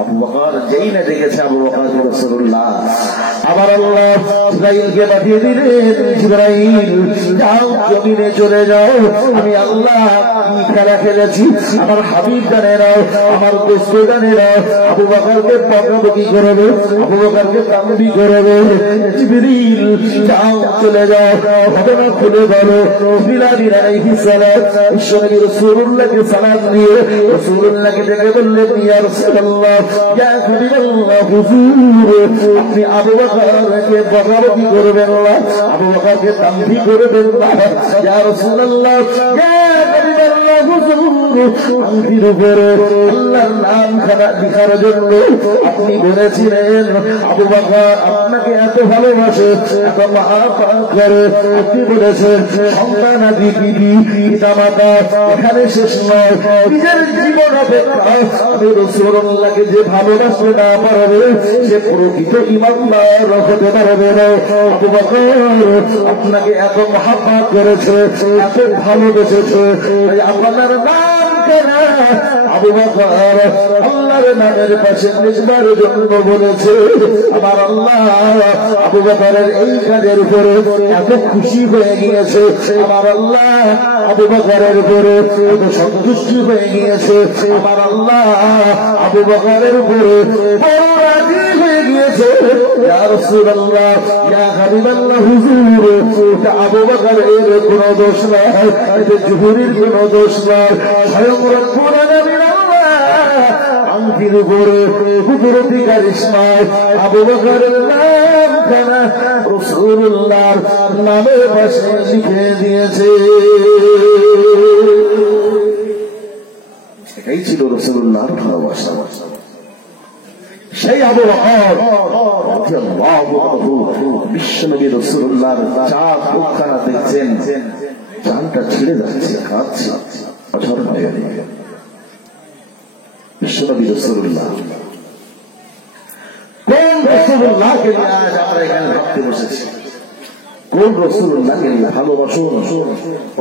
আবু বকর যেই না দেখেছে আবু বকর রাসূলুল্লাহ, আবার আল্লাহ জিবরাইলকে পাঠিয়ে দিলেন, জিবরাইল যাও জমিনে চলে যাও, আমি আল্লাহ কি খেলা খেলেছি আমার হাবিব জানে না, আমার দোস্ত জানে না। আবু বকরকে বকাবকি করবে, আবু বকরকে তানবি করবে। জিবরাইল যাও চলে যাও, ঘটনা খুলে বলো। জিবরাইল আলাইহিস সালাম বিশ্বনবী রাসূলুল্লাহকে সালাম দিয়ে রাসূলুল্লাহকে ডেকে বললেন, ইয়া রাসূলুল্লাহ, ইয়া হাবিবাল্লাহ, হুজুর আপনি আবু বকরকে বকাবকি করবেন না, আবু বকরকে তানবি করবেন না। ইয়া রাসূলুল্লাহ, ইয়া হাবিবাল্লাহ, হুজুর আংটির উপরে আল্লাহর নাম খানা লেখার জন্য আপনি বলেছিলেন আবু বকর আপনাকে এত ভালোবাসে, এত মহব্বত করে। আপনি বলেছেন সন্তানাদি বিবি পিতা মাতা এখানে শেষ নয়, নিজের জীবন অপেক্ষা আমি রাসূলুল্লাহকে যে ভালোবাসতে না পারবে সে প্রকৃত ঈমানদার হতে পারবে না। আবু বকর আপনাকে এত মহব্বত করেছে, এত ভালোবেসেছে, আপনার নাম কেন আবু বকর আল্লাহর নামের পাশে নিজবার জন্য বলেছে। আমার আল্লাহ আবু বকরের এই কাজের উপরে এত খুশি হয়ে গিয়েছে, আমার আল্লাহ আবু বকরের উপরে এত সন্তুষ্টি হয়ে গিয়েছে, আমার আল্লাহ আবু বকরের উপরে বড় রাজি হয়ে গিয়েছে। ইয়া রাসূলুল্লাহ, ইয়া হাবিবাল্লাহ, হুজুর এটা আবু বকরের কোনো দোষ নয়, এটা জুহরির কোনো দোষ নয়, স্বয়ং রব্বুল আলামিন আংটির উপরে কুদরতি কারিশমা আবু বকরের নামখানা রাসূলুল্লাহর নামের পাশে লিখে দিয়েছে। এটাই ছিল রাসূলুল্লাহর ভালোবাসা। সেই আবু বকর রাদিয়াল্লাহু আনহু বিশ্বনবী রাসূলুল্লাহর চাঁদ মুখখানা দেখছেন, চাঁদটা ছিঁড়ে যাচ্ছে, কাঁদছে, অঝর হয়ে গেল। বিশ্বনবী রাসূলুল্লাহ, কোন রাসূলুল্লাহকে নিয়ে আজ আমরা এখানে ভাবতে বসেছি? কোন রাসূলুল্লাহকে নিয়ে ভালোবাসুন,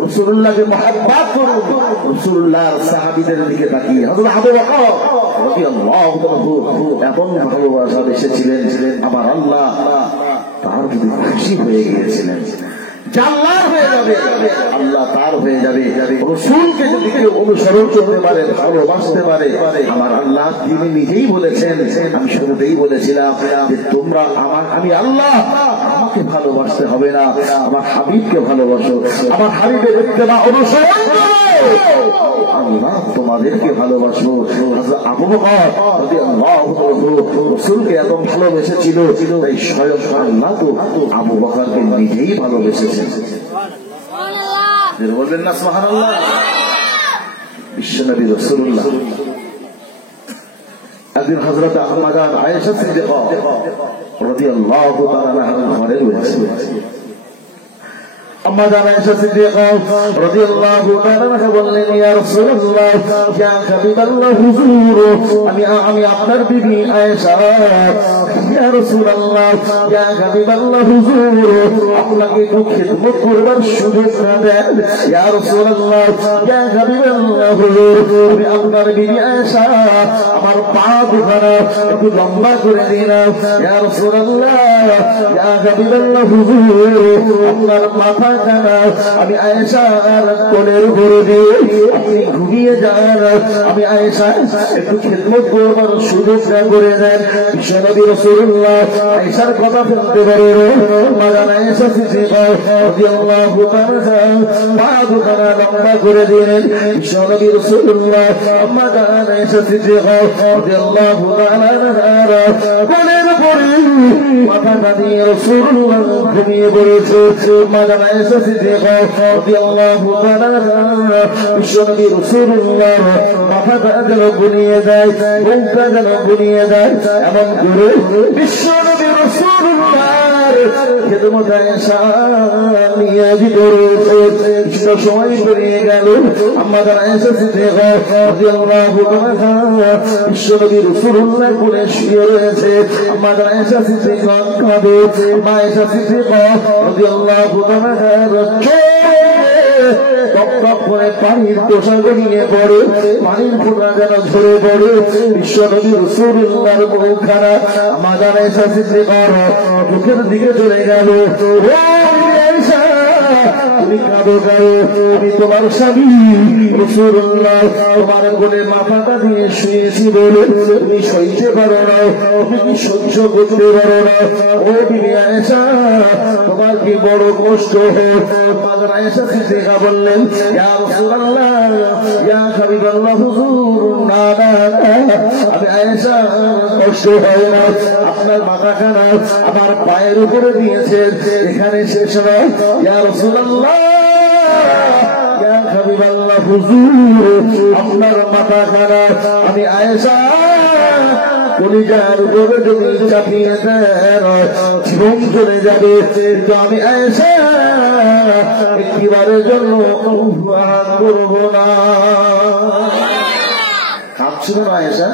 রাসূলুল্লাহকে মহব্বত করুন। রাসূলুল্লাহর সাহাবীদের দিকে তাকিয়ে হযরত আবু বকর রাদিয়াল্লাহু আনহু এমন ভালোবাসা এসেছিলেন, আমার আল্লাহ তার প্রতি খুশি হয়ে গিয়েছিলেন। জাল্লার হয়ে যাবে, আল্লাহ তার হয়ে যাবে। রাসূলকে যদি কেউ অনুসরণ করতে পারে, ভালোবাসতে পারে, আমার আল্লাহ তিনি নিজেই বলেছেন, আমি শুরুতেই বলেছিলাম যে তোমরা আমি আল্লাহ আমাকে ভালোবাসতে হবে না, আমার হাবিবকে ভালোবাসো, আমার হাবিবের ইত্তেবা অনুসরণ করো, আল্লাহ তোমাদেরকে ভালোবাসো। আবু বকর রাদিয়াল্লাহু আনহু রাসূলকে এত ভালোবেসেছিল, তাই স্বয়ং আল্লাহ তো আবু বকরকে নিজেই ভালোবেসেছেন। সুবহানাল্লাহ, বলবেন না সুবহানাল্লাহ? বিশ্বনবী রাসূলুল্লাহ একদিন হযরত আম্মা আয়েশা সিদ্দিকা রাদিয়াল্লাহু তাআলা আনহা ঘরে রয়েছে। আম্মা আয়েশা সিদ্দিকা রাদিয়াল্লাহু তাআলা আনহা বললেন, ইয়া রাসূলুল্লাহ, ইয়া হাবিবাল্লাহ হুজুর, আমি আপনার বিবি আয়েশা। ইয়া রাসূলুল্লাহ, ইয়া হাবিবাল্লাহ হুজুর, আপনাকে একটু খিদমত করবার সুযোগ না দেন। ইয়া রাসূলুল্লাহ, ইয়া হাবিবাল্লাহ হুজুর, আমি আপনার বিবি আয়েশা, আমার পা দুখানা একটু লম্বা করে দিন। ইয়া রাসূলুল্লাহ, ইয়া হাবিবাল্লাহ হুজুর, আপনার মাথা আমি আয়েশার কোলের উপরে দিয়ে আপনি ঘুমিয়ে যান, আমি আয়েশা একটু খিদমত করবার সুযোগ করে দেন। বিশ্বনবী রাসূলুল্লাহ আয়েশার কথা ফেলতে পারেন, মাদান আয়েশা সিদ্দিকা রাদিয়াল্লাহু তাআলা পা দুখানা লম্বা করে দিলেন। বিশ্বনবী রাসূলুল্লাহ মাদান আয়েশা সিদ্দিকা রাদিয়াল্লাহু তাআলা কোলের উপরে মাথাটা দিয়ে রাসূলুল্লাহ ঘুমিয়ে পড়েছে। মাদান আয়েশা সিদ্দিকা রাদিয়াল্লাহু তাআলা বিশ্বনবী রাসূলুল্লাহ মাথাটা যেন বুলিয়ে দেয়, বুকটা যেন বুলিয়ে দেয়, এমন করে বিশ্বনবী রাসূলুল্লাহর খিদমত আয়েশা নিয়োজিত রয়েছে। কিছু সময় পেরিয়ে গেল, আম্মা আয়েশা সিদ্দিকা রাদিয়াল্লাহু তাআলা বিশ্বনবী রাসূলুল্লাহ কোলে শুয়ে রয়েছে। আম্মা আয়েশা সিদ্দিকা কাঁদে, আম্মা আয়েশা সিদ্দিকা রাদিয়াল্লাহু তাআলা টপ টপ করে পানির তোষা গড়িয়ে পড়ে, পানির ফোঁটা যেন ঝরে পড়ে। বিশ্বনবী রাসূলুল্লাহর মুখখানা আম্মা আয়েশা সিদ্দিকার চোখের দিকে চলে গেল। তুমি কাঁদো কেন? আমি তোমার স্বামী রাসূলুল্লাহ তোমার কোলে মাথাটা দিয়ে শুয়েছি বলে তুমি সইতে পারো না, তুমি সহ্য করতে পারো না। ও বিবি আয়েশা, তোমার কি বড় কষ্ট হয়? মাদার আয়েশা সিদ্দিকা বললেন, ইয়া রাসূলুল্লাহ, ইয়া হাবিবাল্লাহ হুজুর, না না, আমি আয়েশা কষ্ট হয় না, আপনার মাথাখানা আমার পায়ের উপরে দিয়েছেন, এখানে শেষ নয়। ইয়া রাসূলুল্লাহ, ইয়া হাবিবাল্লাহ হুজুর, আপনার মাথাখানা আমি আয়েশা কলিজার উপরে যদি চাপিয়ে দেন জীবন চলে যাবে, কিন্তু আমি আয়েশা একটিবারের জন্য করব না। কাঁদছিল না আয়েশা?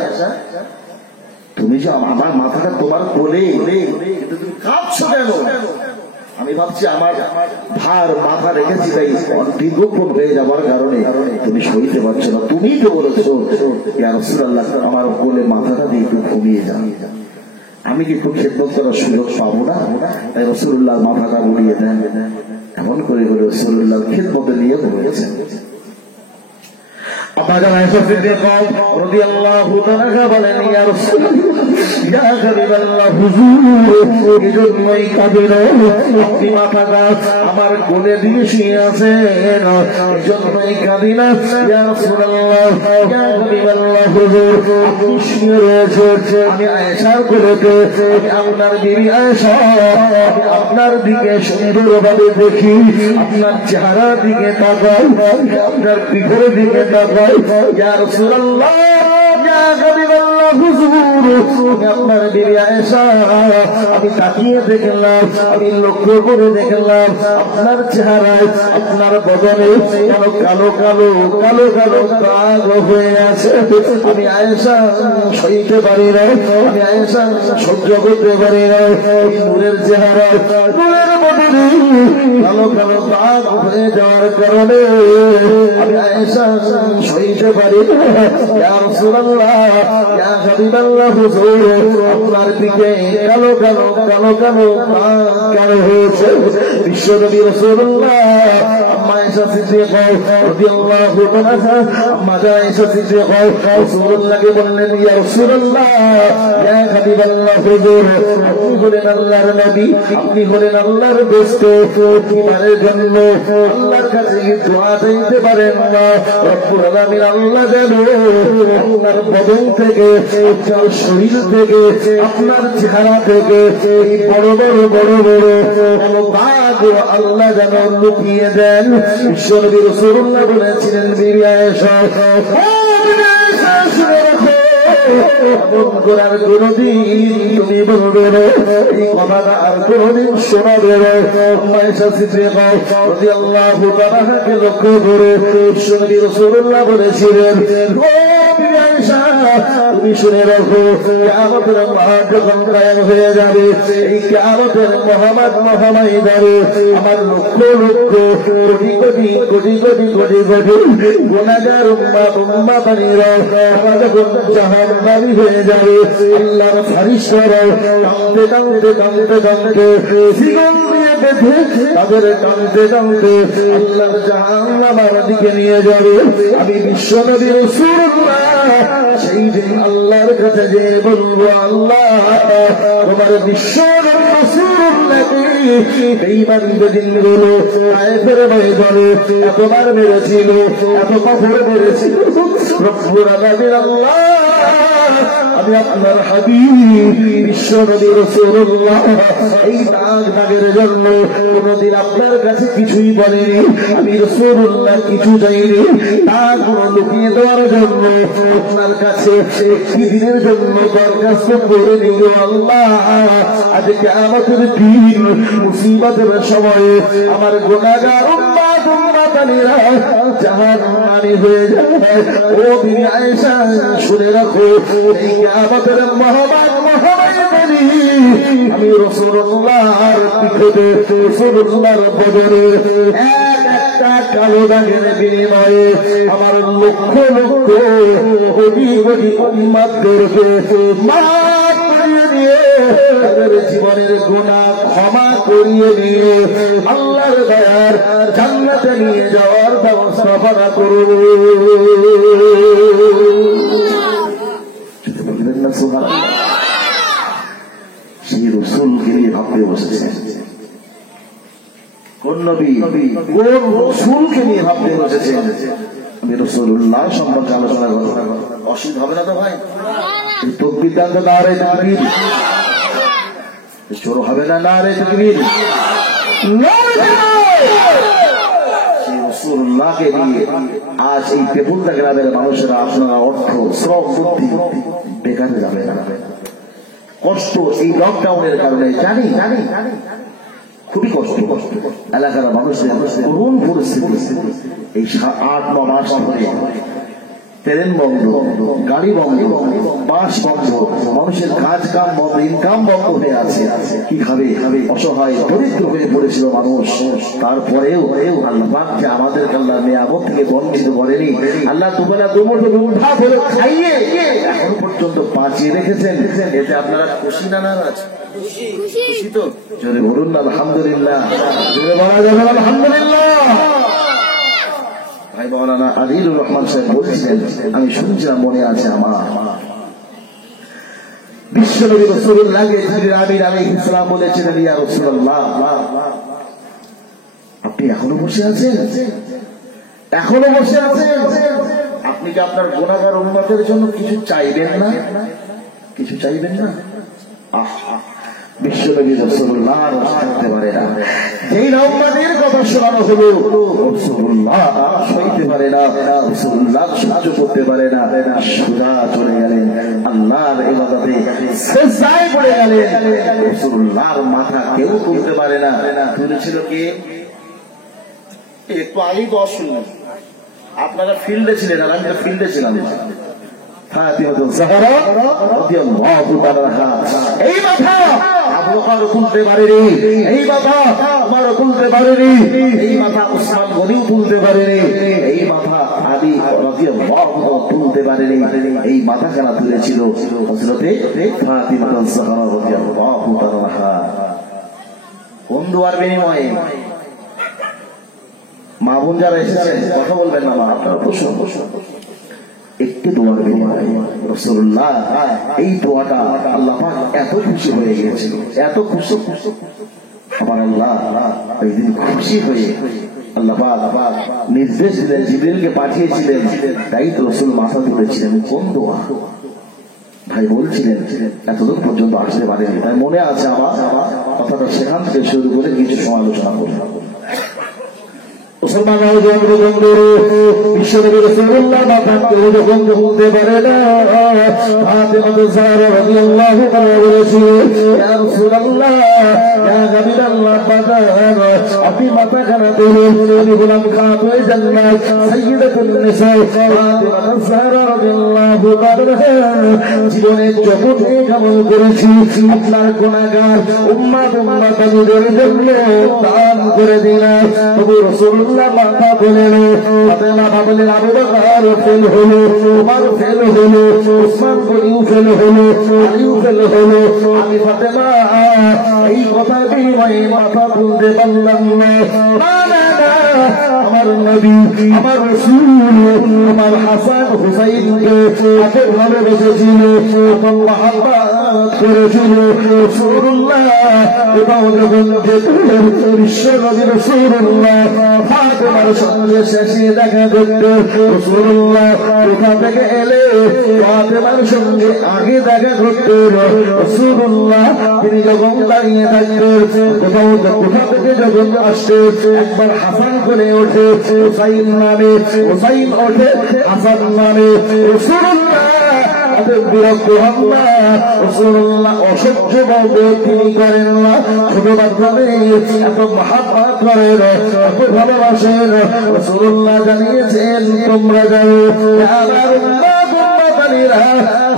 তুমি যে আমার মাথাটা তোমার কোলে, কিন্তু তুমি কাঁদছো কেন? আমি ভাবছি আমার ভার মাথা রেখেছি, তাই দীর্ঘক্ষণ হয়ে যাবার কারণে তুমি সইতে পারছো না। তুমি তো বলেছো ইয়া রাসূলুল্লাহ আমার কোলে মাথাটা দিয়ে একটু ঘুমিয়ে যান, আমি কি একটু খেদমত করার সুযোগ পাবো না? তাই রাসূলুল্লাহ মাথাটা ঘুরিয়ে দেন। এমন করে করে রাসূলুল্লাহ খেদমতে নিয়ে ঘুমিয়েছেন। আম্মা আয়েশা সিদ্দিকা রাদিয়াল্লাহু তাআলা বলেন, ইয়া রাসূলুল্লাহ, ইয়া হাবিবাল্লাহ হুজুর, এজন্যই কাঁদেন, আপনি মাথাটা আমার কোলে দিয়ে শুয়ে আছেন, এজন্যই কাঁদি না। ইয়া রাসূলুল্লাহ, ইয়া হাবিবাল্লাহ হুজুর, আপনি শুয়ে রয়েছেন, আমি আয়েশার কোলেতে, আমি আপনার বিবি আয়েশা, আমি আপনার দিকে সুন্দরভাবে দেখি, আপনার চেহারার দিকে তাকাই, আপনার পিঠের দিকে তাকাই। ইয়া রাসূলুল্লাহ, ইয়া হাবিবাল্লাহ হুজুর, আপনার বিবি আয়েশা আমি তাকিয়ে দেখলাম, আমি লক্ষ্য করে দেখলাম আপনার চেহারায়, আপনার বদনে যেন কালো কালো কালো কালো দাগ হয়ে আছে। আমি আয়েশা সইতে পারি না, আমি আয়েশা সহ্য করতে পারি না। নূরের চেহারা, নূরের বদনে কালো কালো দাগ হয়ে যাওয়ার কারণে আমি আয়েশা সইতে পারি না। ইয়া রাসূলুল্লাহ, ইয়া হাবিবাল্লাহ হুজুর আপনার দিকে কালো কালো কালো কালো কালো হয়েছে। বিশ্বনবী রাসূলুল্লাহ আম্মা আয়েশা সিদ্দিকা রাদিয়াল্লাহু তাআলা আম্মা আয়েশা সিদ্দিকা রাসূলুল্লাহকে বললেন, ইয়া রাসূলুল্লাহ, ইয়া হাবিবাল্লাহ হুজুর, আপনি হলেন আল্লাহর নবী, আপনি হলেন আল্লাহর দোস্ত, ইমানের জন্য আল্লাহর কাছে দোয়া চাইতে পারেন না। রব্বুল আলামিন আল্লাহ যেন আপনার বদন থেকে, আপনার শরীর থেকে, আপনার চেহারা থেকে এই বড় বড় বড় বড় দাগ আল্লাহ যেন লুকিয়ে দেন। বিশ্বনবী রাসূলুল্লাহ বলেছিলেন, বিবি আয়েশা, শুনে রাখো, এমন করার কোনদিন তুমি বলবে না, এই কথাটা আর কোনদিন শোনাবে না। আয়েশা সিদ্দিকা রাদিয়াল্লাহু তাআলাকে লক্ষ্য করে বিশ্বনবী রাসূলুল্লাহ বলেছিলেন, ও বিবি আয়েশা, তুমি শুনে রাখো, কিয়ামতের মাঠ যখন কায়েম হয়ে যাবে, এই কিয়ামতের মহামায় যাবে, আমার লক্ষ লক্ষ কোটি কোটি কোটি কোটি কোটি কোটি গুনাহগার উম্মতানিরা যখন জাহান্নামী হয়ে যাবে, আল্লাহর ফেরেশতারা কাঁদতে কাঁদতে কাঁদতে কাঁদতে জীবন দিয়ে বেঁধে তাদের কাঁদতে কাঁদতে আল্লাহর জাহান্নামের দিকে নিয়ে যাবে। আমি বিশ্বনবী রাসূলুল্লাহ সেই দিন আল্লাহর কাছে যে বলবো, আল্লাহ, তোমার বিশ্বনবী রাসূলুল্লাহকে বেঈমান বেদিনগুলো তায়েফের ময়দানে এতবার মেরেছিল, এত কাফের মেরেছিল, রব্বুল আলামিন আল্লাহ, আমি আপনার হাবিব বিশ্বনবী রাসূলুল্লাহ এই দাগের জন্য কোনদিন আপনার কাছে কিছুই বলেনি। আমি রাসূলুল্লাহ কিছু চাইনি, দাগগুলো লুকিয়ে দেওয়ার জন্য আপনার কাছে একটি দিনের জন্য দরখাস্ত করে দিল, আল্লাহ, আজ কিয়ামতের দিন মুসিবতের সময়ে আমার গুনাহগার উম্মতানিরা জাহান্নামী হয়ে যায়। ও বিবি আয়েশা, শুনে রাখো, এই কিয়ামতের মহামারী আমি রাসূলুল্লাহর পিঠে, রাসূলুল্লাহর বদনে একটা কালো দাগের বিনিময়ে আমার লক্ষ লক্ষ কোটি কোটি উম্মতদেরকে মাফ করিয়ে দিয়ে তাদের জীবনের গুনাহ ক্ষমা করিয়ে দিয়ে আল্লাহর দয়ার জান্নাতে নিয়ে যাওয়ার ব্যবস্থা করুন। সেই রাসূলকে নিয়ে ভাবতে বসেছে, কোন নবী, কোন রাসূলকে নিয়ে ভাবতে বসেছে? আমি রাসূলুল্লাহ সম্পর্কে আলোচনা করব, অসুবিধা হবে না তো ভাই? তাকবীর দান তো, নারে তাকবীর, শুরু হবে না, নারে তাকবীর, সেই রাসূলুল্লাহকে নিয়ে আজ এই বেহুদা গ্রামের মানুষেরা আপনারা অর্থ শ্রম বুদ্ধি বেকারে যাবে না। কষ্ট এই লকডাউনের কারণে জানি খুবই কষ্ট, এলাকার মানুষের করুণ পরিস্থিতি। এই 8-9 মাস ধরে ট্রেন বন্ধ, গাড়ি বন্ধ, বাস বন্ধ, মানুষের কাজ কাম বন্ধ, ইনকাম বন্ধ হয়ে আছে। কি খাবে? অসহায় দরিদ্র হয়ে পড়েছিল মানুষ। তারপরেও আল্লাহ পাক যে আমাদেরকে আল্লাহ নিয়ামত থেকে বঞ্চিত করেনি, আল্লাহ দুবেলা দুমুঠো মুঠা করে খাইয়ে এখন পর্যন্ত বাঁচিয়ে রেখেছেন। এতে আপনারা খুশি না নারাজ? খুশি তো? জোরে বলুন না আলহামদুলিল্লাহ, জোরে বলা যাবে আলহামদুলিল্লাহ। ভাই মাওলানা আদিলুর রহমান সাহেব বলছেন, আমি শুনছিলাম, মনে আছে আমার, বিশ্বনবী রাসূলুল্লাহকে জিবরিল আমিন আলাইহিস সালাম বলেছিলেন, ইয়া রাসূলুল্লাহ, আপনি এখনো বসে আছেন? এখনো বসে আছেন? আপনি কি আপনার গুনাহগার উম্মতের জন্য কিছু চাইবেন না? কিছু চাইবেন না? বিশ্বনবী রাসূলুল্লাহ থাকতে পারে না। যেই উম্মতের কথা শোনানো হলো, রাসূলুল্লাহ সইতে পারে না, রাসূলুল্লাহ সহ্য করতে পারে না, সোজা চলে গেলেন আল্লাহর ইবাদতে, সিজদায় পড়ে গেলেন। রাসূলুল্লাহর মাথা কেউ তুলতে পারে না। তুলেছিল কে? একটু আগেই তো শুনলেন, আপনারা ফিল্ডে ছিলেন আর আমি তো ফিল্ডে ছিলাম। ফাতিমাতুল জাহরা রাদিয়াল্লাহু তাআলা। এই মাথা আবু বকর তুলতে পারেনি, এই মাথা ওমর তুলতে পারেনি, এই মাথা উসমান গনিও তুলতে পারেনি, এই মাথা আলী রাদিয়াল্লাহু তুলতে পারেনি। এই মাথা খানা তুলেছিল হযরতে ফাতিমাতুল জাহরা রাদিয়াল্লাহু তাআলা। কোন দুয়ার বিনিময়ে? মা বোন যারা এসেছেন কথা বলবেন না, আপনারা প্রশ্ন একটু দোয়ার বিনিময়ে রাসূলুল্লাহ এই দোয়াটা আল্লাহ পাক এত খুশি হয়ে গিয়েছিল, এত খুশি আমার আল্লাহ ওই দিন খুশি হয়ে আল্লাহ পাক নির্দেশ দিলেন, জিবরিলকে পাঠিয়েছিলেন, তাই তো রাসূল মাথা তুলেছিলেন। কোন দোয়া? ভাই বলছিলেন এতদূর পর্যন্ত আসতে পারেনি, তাই মনে আছে আমার কথাটা সেখান থেকে শুরু করে কিছু সমালোচনা করলাম। মুসলমান বিশ্বনবী রাসূলুল্লাহ যখন বলতে পারে না, ফাতিমাতুল জাহরা রাদিয়াল্লাহু তাআলা বলেছিলেন, ইয়া রাসূলুল্লাহ ইয়া হাবিবাল্লাহ আপনি মাথা খানা দিলেন, আমি গোলাম খাতুনে জান্নাত সাইয়্যিদাতুন নিসা ফাতিমাতুল জাহরা রাদিয়াল্লাহু তাআলা জীবনে যত আমল করেছি আপনার গুনাহগার উম্মতের জন্য দান করে দিলেন। তবু রাসূলুল্লাহ মাথা বলেন, ফাতেমা বলেন আবু বকর ফেল হলো, ওমর ফেল হলো, উসমান গনিও ফেল হলো, আলীও ফেল হলো, আমি ফাতেমা এই কথা বিনিময়ে মাথা তুলতে পারলাম না। আমার নবী, আমার রাসূল, আমার হাসান হুসাইনকে এত ভালোবেসেছিল, এত মহব্বত করেছিল রাসূলুল্লাহ। এটাও যখন বিশ্বনবী রাসূলুল্লাহ ফাতেমার সঙ্গে শেষে দেখা করতে রাসূলুল্লাহ কোথা থেকে এলে ফাতেমার সঙ্গে আগে দেখা করতে রাসূলুল্লাহ তিনি যখন দাঁড়িয়ে থাকতেন, কোথা থেকে যখন আসতে একবার হাসান করে ওঠে, হুসাইন নামে, হুসাইন ওঠে হাসান নামে। রাসূলুল্লাহ বিরক্ত হন না, রাসূলুল্লাহ অসহ্য বলতে তিনি করেন না, ছোট মাধ্যমে এত মহাব্বত করেন, এত ভালোবাসেন। রাসূলুল্লাহ জানিয়েছেন তোমরা যাও আমার উম্মত-উম্মতানিরা,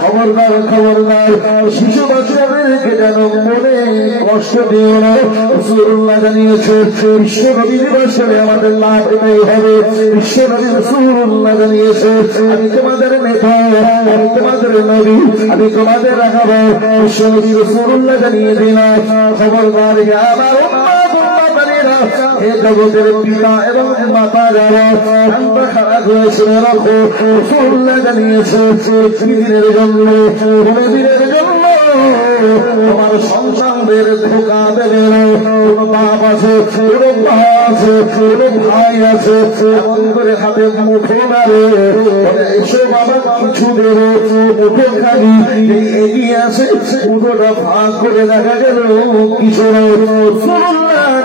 খবরদার খবরদার শিশু বাচ্চাদেরকে যেন মনে কষ্ট দিও না। রাসূলুল্লাহ জানিয়েছেন বিশ্বনবী দিবসে আমাদের লাভ এটাই হবে। বিশ্বনবী রাসূলুল্লাহ জানিয়েছেন আমি তোমাদের নেতা, আমি তোমাদের নবী, আমি তোমাদের রাখাবো। বিশ্বনবী রাসূলুল্লাহ জানিয়ে দিলেন খবরদার আমার উম্মত-উম্মতানিরা, হে জগতের পিতা এবং মাতা যারা আমরা খারাপ হয়েছিল রাখো। রাসূলুল্লাহ জানিয়েছেন দিনের জন্য, দিনের জন্য তোমার সন্তানদের ধোঁকা দেবে না। কোন বাপ আছে, কোন মা আছে, কোন ভাই আছে এমন করে হাতে মুঠো মারে, এসে বাবা কিছু দেবে, মুঠো খালি এগিয়ে আসে, মুঠোটা ভাগ করে দেখা গেল কিছু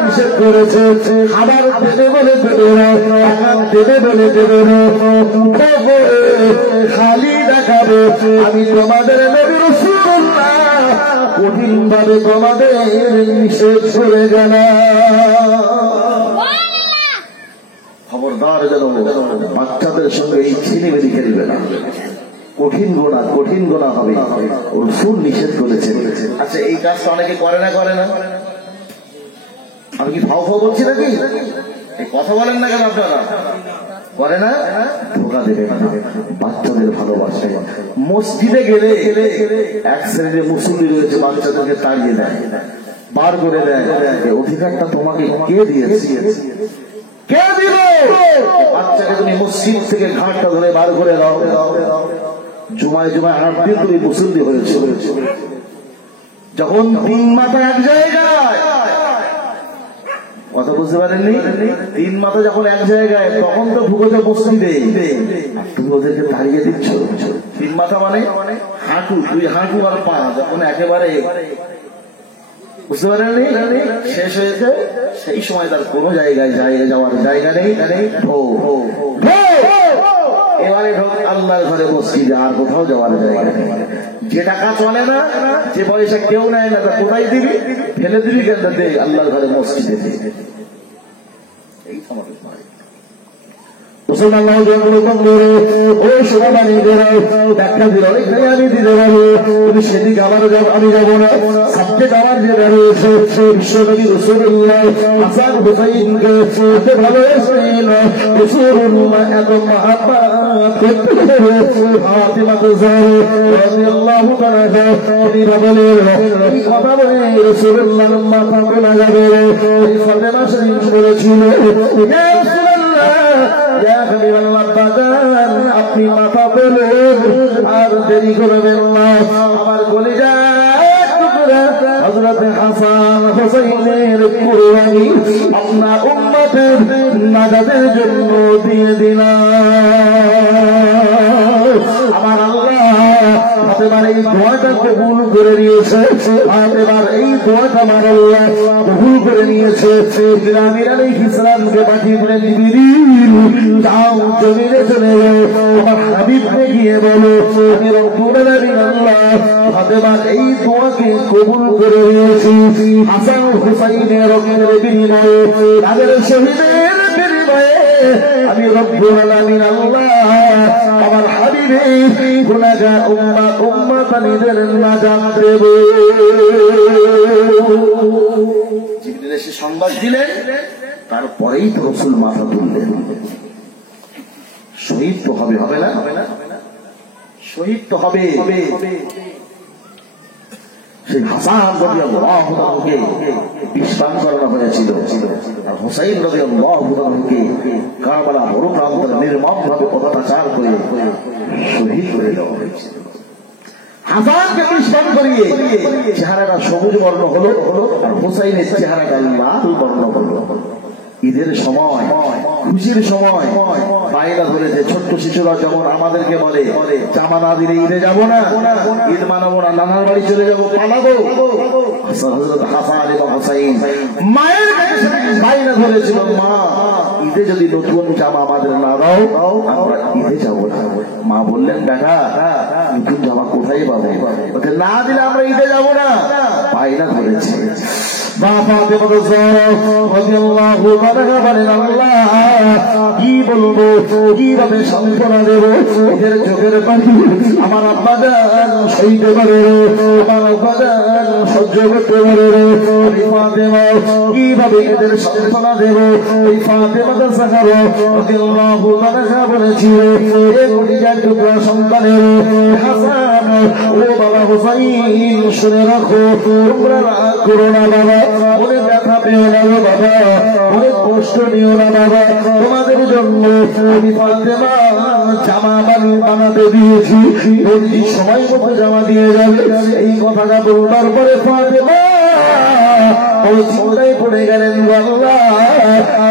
নিষেধ করেছে। খাবার দেবে বলে দেবে না, দেবে বলে দেবে না, খালি দেখাবে আমি তোমাদের নবী রাসূলুল্লাহ কঠিন ভাবে তোমাদের নিষেধ করে গেলাম। খবরদার যেন বাচ্চাদের সঙ্গে এই ছিনিমিনি খেলবে না, কঠিন গোনা হবে, রাসূল নিষেধ করেছেন। আচ্ছা এই কাজটা অনেকে করে না, করে না? আমি কি ফাও বলছি নাকি? এই কথা বলেন না কেন আপনারা? করে না? ধোঁকা দেবে না, বাচ্চাদের ভালোবাসে। মসজিদে গেলে এক শ্রেণীর মুসল্লি রয়েছে বাচ্চাদেরকে তাড়িয়ে দেয়, বার করে দেয়। অধিকারটা তোমাকে কে দিয়েছে? কে দিল? বাচ্চাকে তুমি মসজিদ থেকে ঘাটটা ধরে বার করে দাও। জুমায় 8 দিন তুমি মুসল্লি হয়েছে, যখন 3 মাথা এক জায়গায়, কথা বুঝতে পারেননি? 3 মাথা যখন এক জায়গায় তখন তো ভূগোতে মসজিদে, তুমি ওদেরকে তাড়িয়ে দিচ্ছ। 3 মাথা মানে হাঁটু, 2 হাঁটু আর পা যখন একেবারে বুঝতে পারেননি শেষ হয়েছে, সেই সময় তার কোনো জায়গায় যাওয়ার জায়গা নেই। এবারে আল্লাহর ঘরে মসজিদে, আর কোথাও যাওয়ার জায়গা নেই। যে টাকা চলে না, যে পয়সা কেউ নেয় না, তা কোথায় দিবি? ফেলে দিবি কেন? দে আল্লাহর ঘরে মসজিদে। মুসলমান নওজওয়ানগুলো কমরে ও সোনামানিদেরা ব্যাখ্যা দিল এখানে আমি দিতে পারবো, কিন্তু সেদিকে আমার আমি যাবো না। সাবজেক্ট আমার যেটা রয়েছে বিশ্বনবী রাসূলুল্লাহ হাসান হুসাইনকে এত ভালোবাসেন, রাসূলুল্লাহ এত মহব্বত করতেন। ফাতিমা জাহরা রাদিয়াল্লাহু তাআলা তিনি বলেন এই কথা বলে রাসূলুল্লাহর মাথা তোলা যাবে। ফাতিমা শরীফ বলেছিল ইয়া রাসূলুল্লাহ ইয়া হাবিবাল্লাহ বাজান আপনি মাথা তোলেন আর দেরি করবেন না। আমার কলিজা হযরত হাসান হুসাইনের কুরবানি আপনার উম্মতের নাজাতের জন্য দিয়ে দিলাম। আমার আল্লাহ ফাতেমার এই দোয়াটা কবুল করে নিয়েছে। ফাতেমার এই দোয়াটা আমার আল্লাহ কবুল করে নিয়েছে। জিবরাইল আলাইহিস সালামকে পাঠিয়ে বলেন জিবরিল যাও জমিনে চলে যাও, আমার হাবিবকে গিয়ে বলো আমি রব্বুল আলামিন আল্লাহ ফাতেমার এই দোয়াকে কবুল করে নিয়েছি। হাসান হুসাইনের রক্তের বিনিময়ে তাদের শহীদের বিনিময়ে আমি রব্বুল আলামিন আল্লাহ আমার হাবিবের গুনাহগার উম্মতানিদের নাজাত দেব। জিবরিল এসে সংবাদ দিলেন, তারপরেই তো রাসূল মাথা তুললেন। শহীদ তো হবে, হবে না? শহীদ তো হবে। সেই হাসান রাদিয়াল্লাহু তাআলাকে বিস্তার করানো হয়েছিল, আর হুসাইন রাদিয়াল্লাহু তাআলাকে কারবালা বড় প্রান্তরে নির্মমভাবে অত্যাচার করে শহীদ করে দেওয়া হয়েছিল। হাসানকে বিস্তার করিয়ে চেহারাটা সবুজ বর্ণ হলো, আর হুসাইনের চেহারাটা লাল বর্ণ হলো। ঈদের সময়, খুশির সময় বায়না ধরেছে। ছোট্ট শিশুরা যেমন আমাদেরকে বলে জামা না দিলে ঈদে যাবো না, ঈদ মানাবো না, নানার বাড়ি চলে যাবো, পালাবো। হযরত হাসান এবং হুসাইন মায়ের কাছে বায়না ধরেছিল, মা ঈদে যদি নতুন জামা আমাদের না দাও আমরা ঈদে যাবো না। মা বললেন বেটা নতুন জামা কোথায় পাবো, না দিলে আমরা ঈদে যাবো না। বায়না ধরেছে। কি বলবো, কিভাবে সান্ত্বনা দেবো? এদের চোখের পানি আমার আব্বাজান সইতে পারে, আমার আব্বাজান সহ্য করতে পারে। ফাতেমা কিভাবে এদের সান্ত্বনা দেবো? এই ফাতেমা যাহরা রাদিয়াল্লাহু তাআলা বলেছিল এ কলিজার টুকরা সন্তানের হাসান ও বাবা হুসাইন শুনে রাখো, তোমরা রাগ করো না বাবা, অনেক ব্যথা পেও না বাবা, অনেক কষ্ট নিও না বাবা। তোমাদের জন্য আমি ফাতেমা জামা বানাতে দিয়েছি, যদি সময় মতো জামা দিয়ে যাবে। এই কথাটা বলবার পরে ফাতেমা চিন্তায় পড়ে গেলেন, আল্লাহ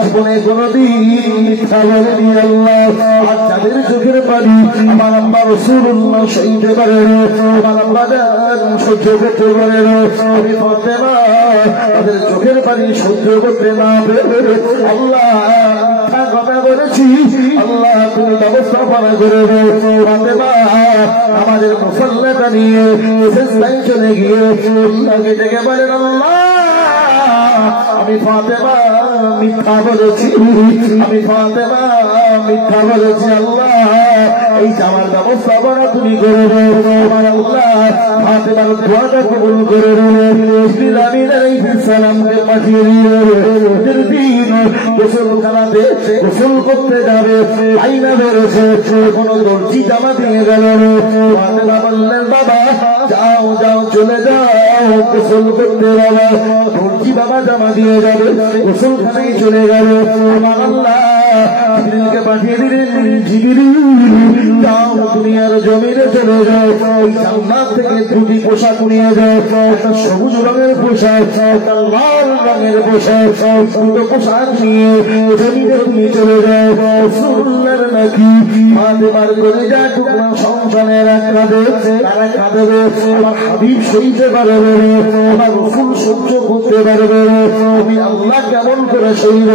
জীবনে কোনদিন মিথ্যা বলেনি আল্লাহ। আর যাদের চোখের পানি আমার আম্মা রাসূলুল্লাহ সইতে পারে না, আমার আম্মা সহ্য করতে পারে না, আমি ফাতেমা তাদের চোখের পানি সহ্য করতে না পেরে আল্লাহ মিথ্যা কথা বলেছি, আল্লাহ তুমি ব্যবস্থাপনা করে দাও। ফাতেমা আমাদের মুসল্লাটা নিয়ে সিজদায় চলে গিয়ে আল্লাহকে ডেকে বলেন, আল্লাহ আমি ফাতেমা মিথ্যা বলেছি, আমি ফাতেমা মিথ্যা বলেছি, আল্লাহ এই জামার ব্যবস্থাপনা তুমি করে দাও। আমার আল্লাহ ফাতেমার দোয়াটা কবুল করে দিলেন। জিবরাইল আলাইহিস সালামকে পাঠিয়ে দিলেন। গোসলখানাতে গোসল করতে যাবে, আয়না ধরেছে, কোন দর্জি জামা দিয়ে গেল। ফাতেমা বললেন, বাবা যাও যাও চলে যাও গোসল করতে। বাবা দর্জি বাবা জামা দিয়ে যাবে, গোসলখানায় চলে গেল। আমার আল্লাহ জিবরিলকে পাঠিয়ে দিলেন, জিবরিল যাও দুনিয়ার জমিনে চলে যাও, ওই জান্নাত থেকে দুটি পোশাক নিয়ে যাও, একটা সবুজ রঙের পোশাক, একটা লাল রঙের পোশাক, দুটো পোশাক নিয়ে জমিনে তুমি চলে যাও। রাসূলুল্লাহর নাকি ফাতেমার কলিজা টুকরা সন্তানের কাঁদে, তারা কাঁদবে, আমার হাবিব সইতে পারবে না, আমার রাসূল সহ্য করতে পারবে না, আমি আল্লাহ কেমন করে সইব?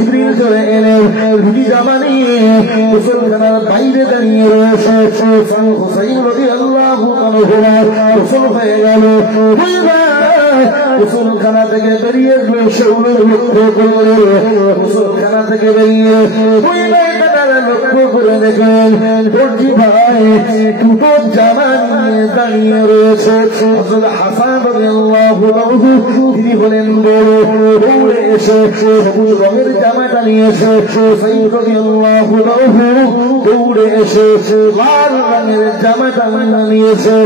জিবরিল চলে এলেন, দুটি জামা নিয়ে গোসলখানার বাইরে দাঁড়িয়ে রয়েছে। হুসাইন রাদিয়াল্লাহু তাআলা গোসল হয়ে গেল, গোসলখানা থেকে বেরিয়ে গোসলখানা থেকে বেরিয়ে লক্ষ্য করে দেখেন দর্জি ভাই দুটো জামা নিয়ে দাঁড়িয়ে রয়েছে। হযরত হাসান রাদিয়াল্লাহু আনহু তিনি বলেন বড় দৌড়ে এসে সবুজ রঙের জামাটা নিয়ে এসে হুসাইন রাদিয়াল্লাহু আনহু দৌড়ে এসে লাল রঙের জামাটা নিয়ে এসে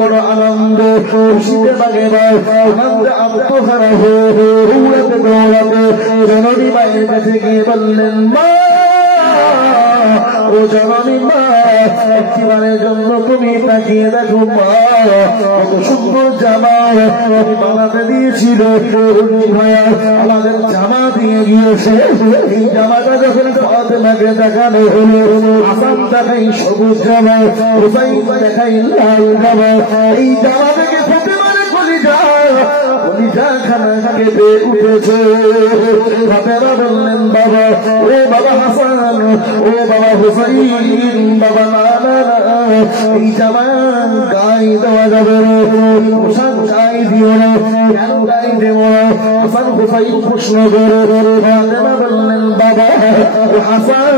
বড় আনন্দ খুশিতে বাগে বাগ আনন্দ আত্মহারা হয়ে দৌড়াতে দৌড়াতে জননী মায়ের কাছে গিয়ে বললেন মা ও জননী মা একটিবারের জন্য তুমি তাকিয়ে দেখো মা কত সুন্দর জামা তুমি বানাতে দিয়েছিল ভাইয়া আমাদের জামা দিয়ে গিয়েছে। এই জামাটা যখন ফাতেমাকে দেখানো হলো হাসান দেখাই সবুজ জামা হুসাইন দেখাই লাল জামা। এই জামা থেকে ফাতেমার কলিজা খানা কেঁপে উঠেছে। ফাতেমা বললেন বাবা ও বাবা হাসান ও বাবা হুসাইন বাবা না এই জামা গায়ে দেওয়া যাবে না, পোশাক গায়ে দিও না। কেন গায়ে দেব না? হাসান হুসাইন প্রশ্ন করে। ফাতেমা বললেন বাবা ও হাসান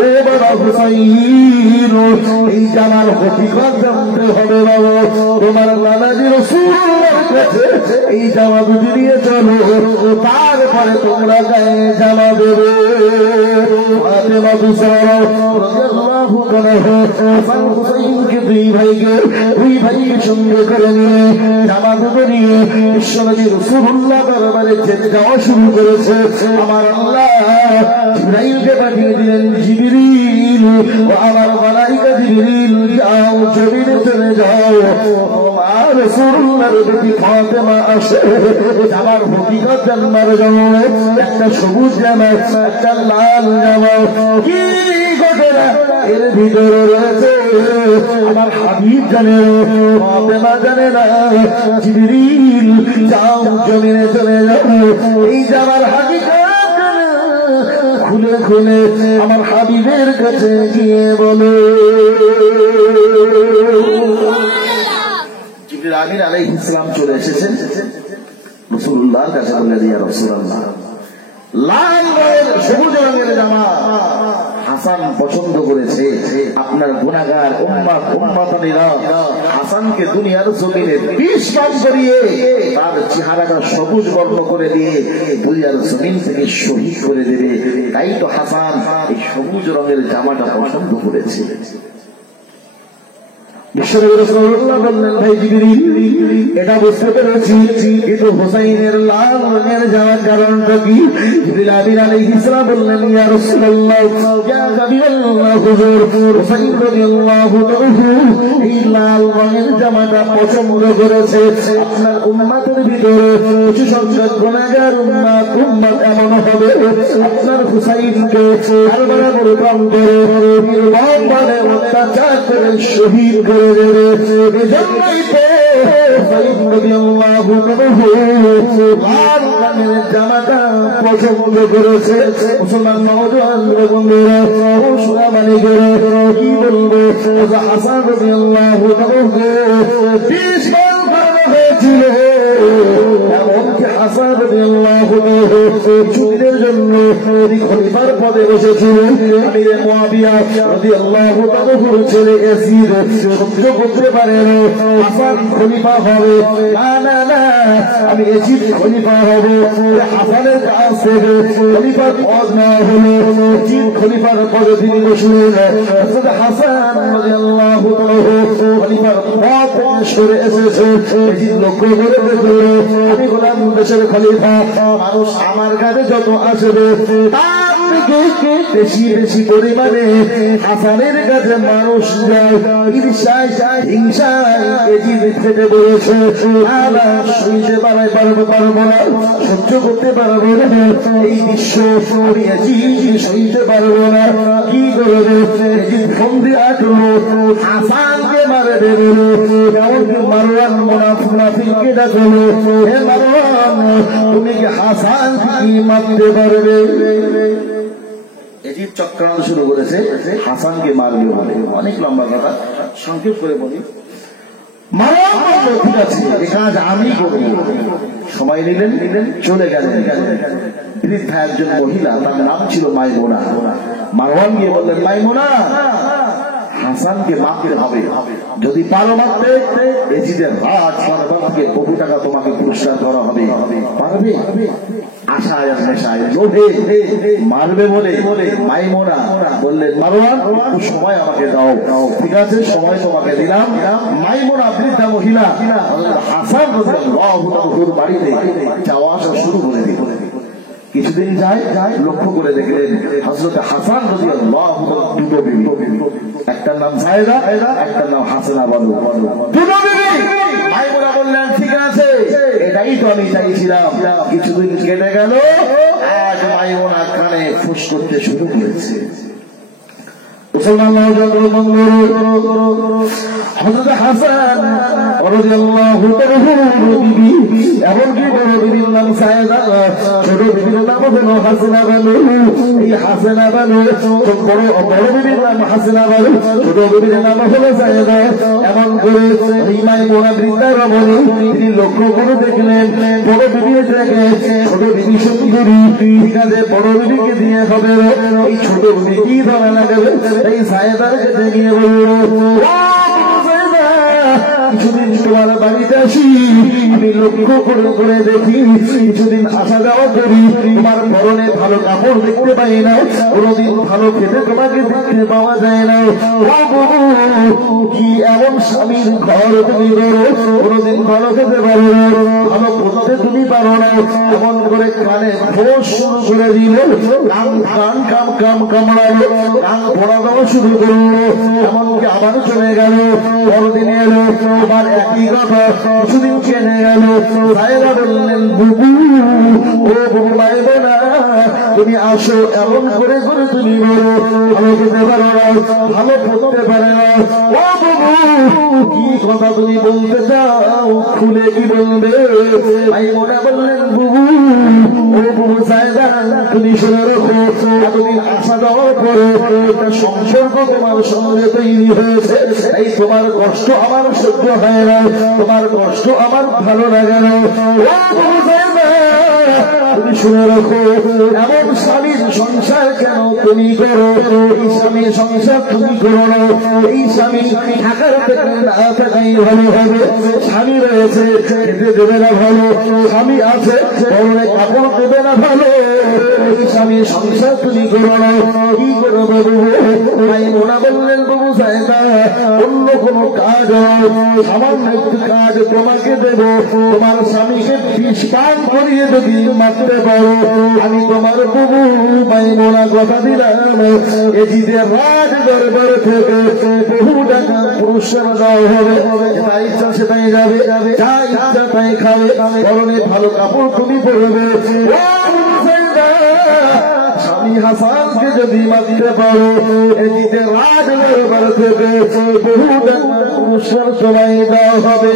ও বাবা হুসাইন এই জামার হকিকত জানতে হবে বাবা। তোমার নানাজি রাসূলুল্লাহর কাছে এই জামা দুটি নিয়ে চলো, তারপরে তোমরা গায়ে জামা দেবে। ফাতেমা রাদিয়াল্লাহু আনহা হাসান হুসাইনকে দুই ভাইকে সঙ্গে করে নিয়ে জামা দুটো নিয়ে বিশ্বনবী রাসূলুল্লাহ দরবারে যেতে যাওয়া শুরু করেছে। আমার আল্লাহ জিবরাইলকে পাঠিয়ে দিলেন, জিবরিল ও আমার মালাইকা জিবরিল যাও জমিনে চলে যাও, আমার রাসূলুল্লাহর বেটি ফাতেমা আসে জামার হকিকত জানবার জন্য। একটা সবুজ জামা একটা লাল জামা, কি ঘটনা এর ভিতরে রয়েছে আমার হাবিব জানে ফাতেমা জানে না। জিবরিল যাও জমিনে চলে যাও এই জামার হকিকত খুলে খুলে আমার হাবিবের কাছে গিয়ে বলো। জিবরিল আমিন আলাইহিস সালাম চলে এসেছেন রাসূলুল্লাহর কাছে, বললেন ইয়া রাসূলুল্লাহ লাল রঙের সবুজ রঙের জামা হাসান পছন্দ করেছে। আপনার গুনাহগার উম্মতানিরা হাসানকে দুনিয়ার জমিনে 20 কাজ করিয়ে তার চেহারাটা সবুজ বর্ণ করে দিয়ে দুনিয়ার জমিন থেকে শহীদ করে দেবে। তাই তো হাসান এই সবুজ রঙের জামাটা পছন্দ করেছে। বিশ্বনবী রাসূলুল্লাহ বললেন ভাই জিবরিল এটা বুঝতে পেরেছি, কিন্তু হুসাইনের লাল রঙের জামার কারণটা কি? জিবরিল আমিন আলাইহিস সালাম বললেন ইয়া রাসূলুল্লাহ ইয়া হাবিবাল্লাহ হুজুর হুসাইন রাদিয়াল্লাহু আনহু এই লাল রঙের জামাটা পছন্দ করেছে। আপনার উম্মতের ভিতরে কিছু সংখ্যক গুনাহগার উম্মত এমন হবে আপনার হুসাইনকে কারবালা প্রান্তরে নির্মমভাবে অত্যাচার করে শহীদ করে দেবে। এজন্যই তো হুসাইন রাদিয়াল্লাহু আনহু লাল রঙের জামাটা পছন্দ করেছে। মুসলমান নওজোয়ান বন্ধুরা ও সোনা মানিকেরা কি বলবো, হাসান রাদিয়াল্লাহু আনহু 20 বার ভালো হয়েছিল। এমনকি হাসান রাদিয়াল্লাহু আনহু কিছুদিনের জন্য খলিফার পদে বসেছিলেন। আমিরে মুয়াবিয়া রাদিয়াল্লাহু আনহুর ছেলে ইয়াজিদ সহ্য করতে পারেন হাসান খলিফা হবে, না না আমি ইয়াজিদ খলিফা হব। হাসানের কাছ থেকে খলিফার পদ নেওয়া হলো, ইয়াজিদ খলিফার পদে তিনি বসলেন। হযরত হাসান রাদিয়াল্লাহু আনহু খলিফার পদ থেকে সরে এসেছে। ইয়াজিদ লক্ষ্য করে দেখল আমি গোলাম দেশের খলিফা, মানুষ আমার কাছে যত আসবে তার থেকে বেশি বেশি পরিমাণে হাসানের কাছে মানুষ যায়। ঈর্ষায় হিংসায় ইয়াজিদ ফেটে পড়েছে। সইতে পারবো না, সহ্য করতে পারবো না এই দৃশ্য, আমি ইয়াজিদ সইতে পারবো না। কি করবে? ইয়াজিদ ফন্দি আটলো হাসানকে মারে দেবো। এমনকি মারওয়ান মুনাফিককে ডাকলো, হে মারওয়ান তুমি কি হাসান কি মারতে পারবে? ইয়াজিদ চক্রান্ত শুরু করেছে হাসানকে মারবে বলে। অনেক লম্বা কথা, সংক্ষেপ করে বলি। মারা বলল ঠিক আছে এ কাজ আমি করি। সময় নিলেন, চলে গেলেন। বৃদ্ধা একজন মহিলা, তার নাম ছিল মাইমুনা। মারওয়ান গিয়ে বললেন, মাইমুনা, হাসানকে মারতে হবে, যদি পারো মারতে এজিদের রাত সরকারকে বহু টাকা তোমাকে পুরস্কার করা হবে। পারবে? আশায় নেশায় লোভে মারবে বলে মাইমুনা বললেন, মারওয়ান একটু সময় আমাকে দাও। ঠিক আছে, সময় তোমাকে দিলাম। মাইমুনা বৃদ্ধা মহিলা হাসান রাদিয়াল্লাহু বাড়িতে যাওয়া আসা শুরু করে দিল। কিছুদিন যায়, লক্ষ্য করে দেখলেন হযরত হাসান রাদিয়াল্লাহু দুটো বিবি, একটার নাম সায়েদা, একটার নাম হাসানা বানু, দুটো বিবি। মাইমুনা বললেন, ঠিক আছে, এটাই তো আমি চাইছিলাম। কিছুদিন কেটে গেল, আজ মাইমুনা কানে ফুস করতে শুরু করেছে। মুসলমান হযরত হাসান রাদিয়াল্লাহু বিবি, এমনকি বড় বিবির নাম সায়েদা, ছোট বিবির নাম হলো হাসানা বানু। এই হাসানা বানু বড় বিবির নাম হাসানা বানু, ছোট বিবির নাম হলো সায়েদা। এমন করে এই মাইমুনা বৃদ্ধা রমণী তিনি লক্ষ্য করে দেখলেন বড় বিবি থেকে ছোট বিবি সুন্দরী। ঠিক আছে, বড় বিবিকে দিয়ে হবে, এই ছোট বিবি কি ধরা লাগবে। এই সায়েদাকে দেখিয়ে বলল, কিছুদিন তোমার বাড়িতে আসি, আমি লক্ষ্য করে দেখি, কিছুদিন আসা যাওয়া করি, তোমার পরনে ভালো কাপড় দেখতে পাই না, কোনদিন ভালো খেতে তোমাকে দেখতে পাওয়া যায় না। কি এমন স্বামীর ঘর তুমি করো, কোনদিন ভালো খেতে পারো না, ভালো করতে তুমি পারো না। এমন করে কানে ফোঁস শুরু করে দিল, কান কামড়ালো, কান ফোড়া দেওয়া শুরু করলো। এমনকি আবার চলে গেল, পরদিনে এলো, আবার একই কথা। কিছুদিন কেনে গেল, সায়েদা বললেন, বুবু, ও বুবু মাইমুনা, তুমি আসো। এমন করে তুমি বলো, ভালো খেতে পারো না, ভালো পড়তে পারে না। ও বুবু, কি কথা তুমি বলতে চাও, খুলে কি বলবে? মাইমুনা বললেন, বুবু, ও বুবু সায়েদা, তুমি শুনে রাখো, এতদিন আসা যাওয়ার পরে একটা সম্পর্ক তোমার সঙ্গে তৈরি হয়েছে, এই তোমার কষ্ট আমার সহ্য হয় না, তোমার কষ্ট আমার ভালো লাগে না। তুমি শুনে রাখো, এমন স্বামীর সংসার কেন তুমি করো? এই স্বামীর সংসার তুমি করো না, এই স্বামী থাকার থেকে না থাকাই ভালো হবে। স্বামী রয়েছে, খেতে দেবে না ভালো, স্বামী আছে, পরনে কাপড় দেবে না ভালো, এই স্বামীর সংসার তুমি করো না। কি করো বাবু? মাইমুনা বললেন, বাবু সায়েদা, অন্য কোনো কাজ, সামান্য একটু কাজ তোমাকে দেব, তোমার স্বামীকে বিষ পান করিয়ে যদি মারতে পারো, আমি তোমার বাবু মাইমুনা কথা দিলাম, এজিদের রাজ দরবার থেকে বহু টাকা পুরস্কার দেওয়া হবে, যা ইচ্ছা সেটাই যাবে, যা ইচ্ছা তাই খাবে, পরনে ভালো কাপড় তুমি পরবে। স্বামী হাসানকে যদি মারতে পারো, এজিদের রাজ দরবার থেকে বহু টাকা পুরস্কার সবাই দেওয়া হবে।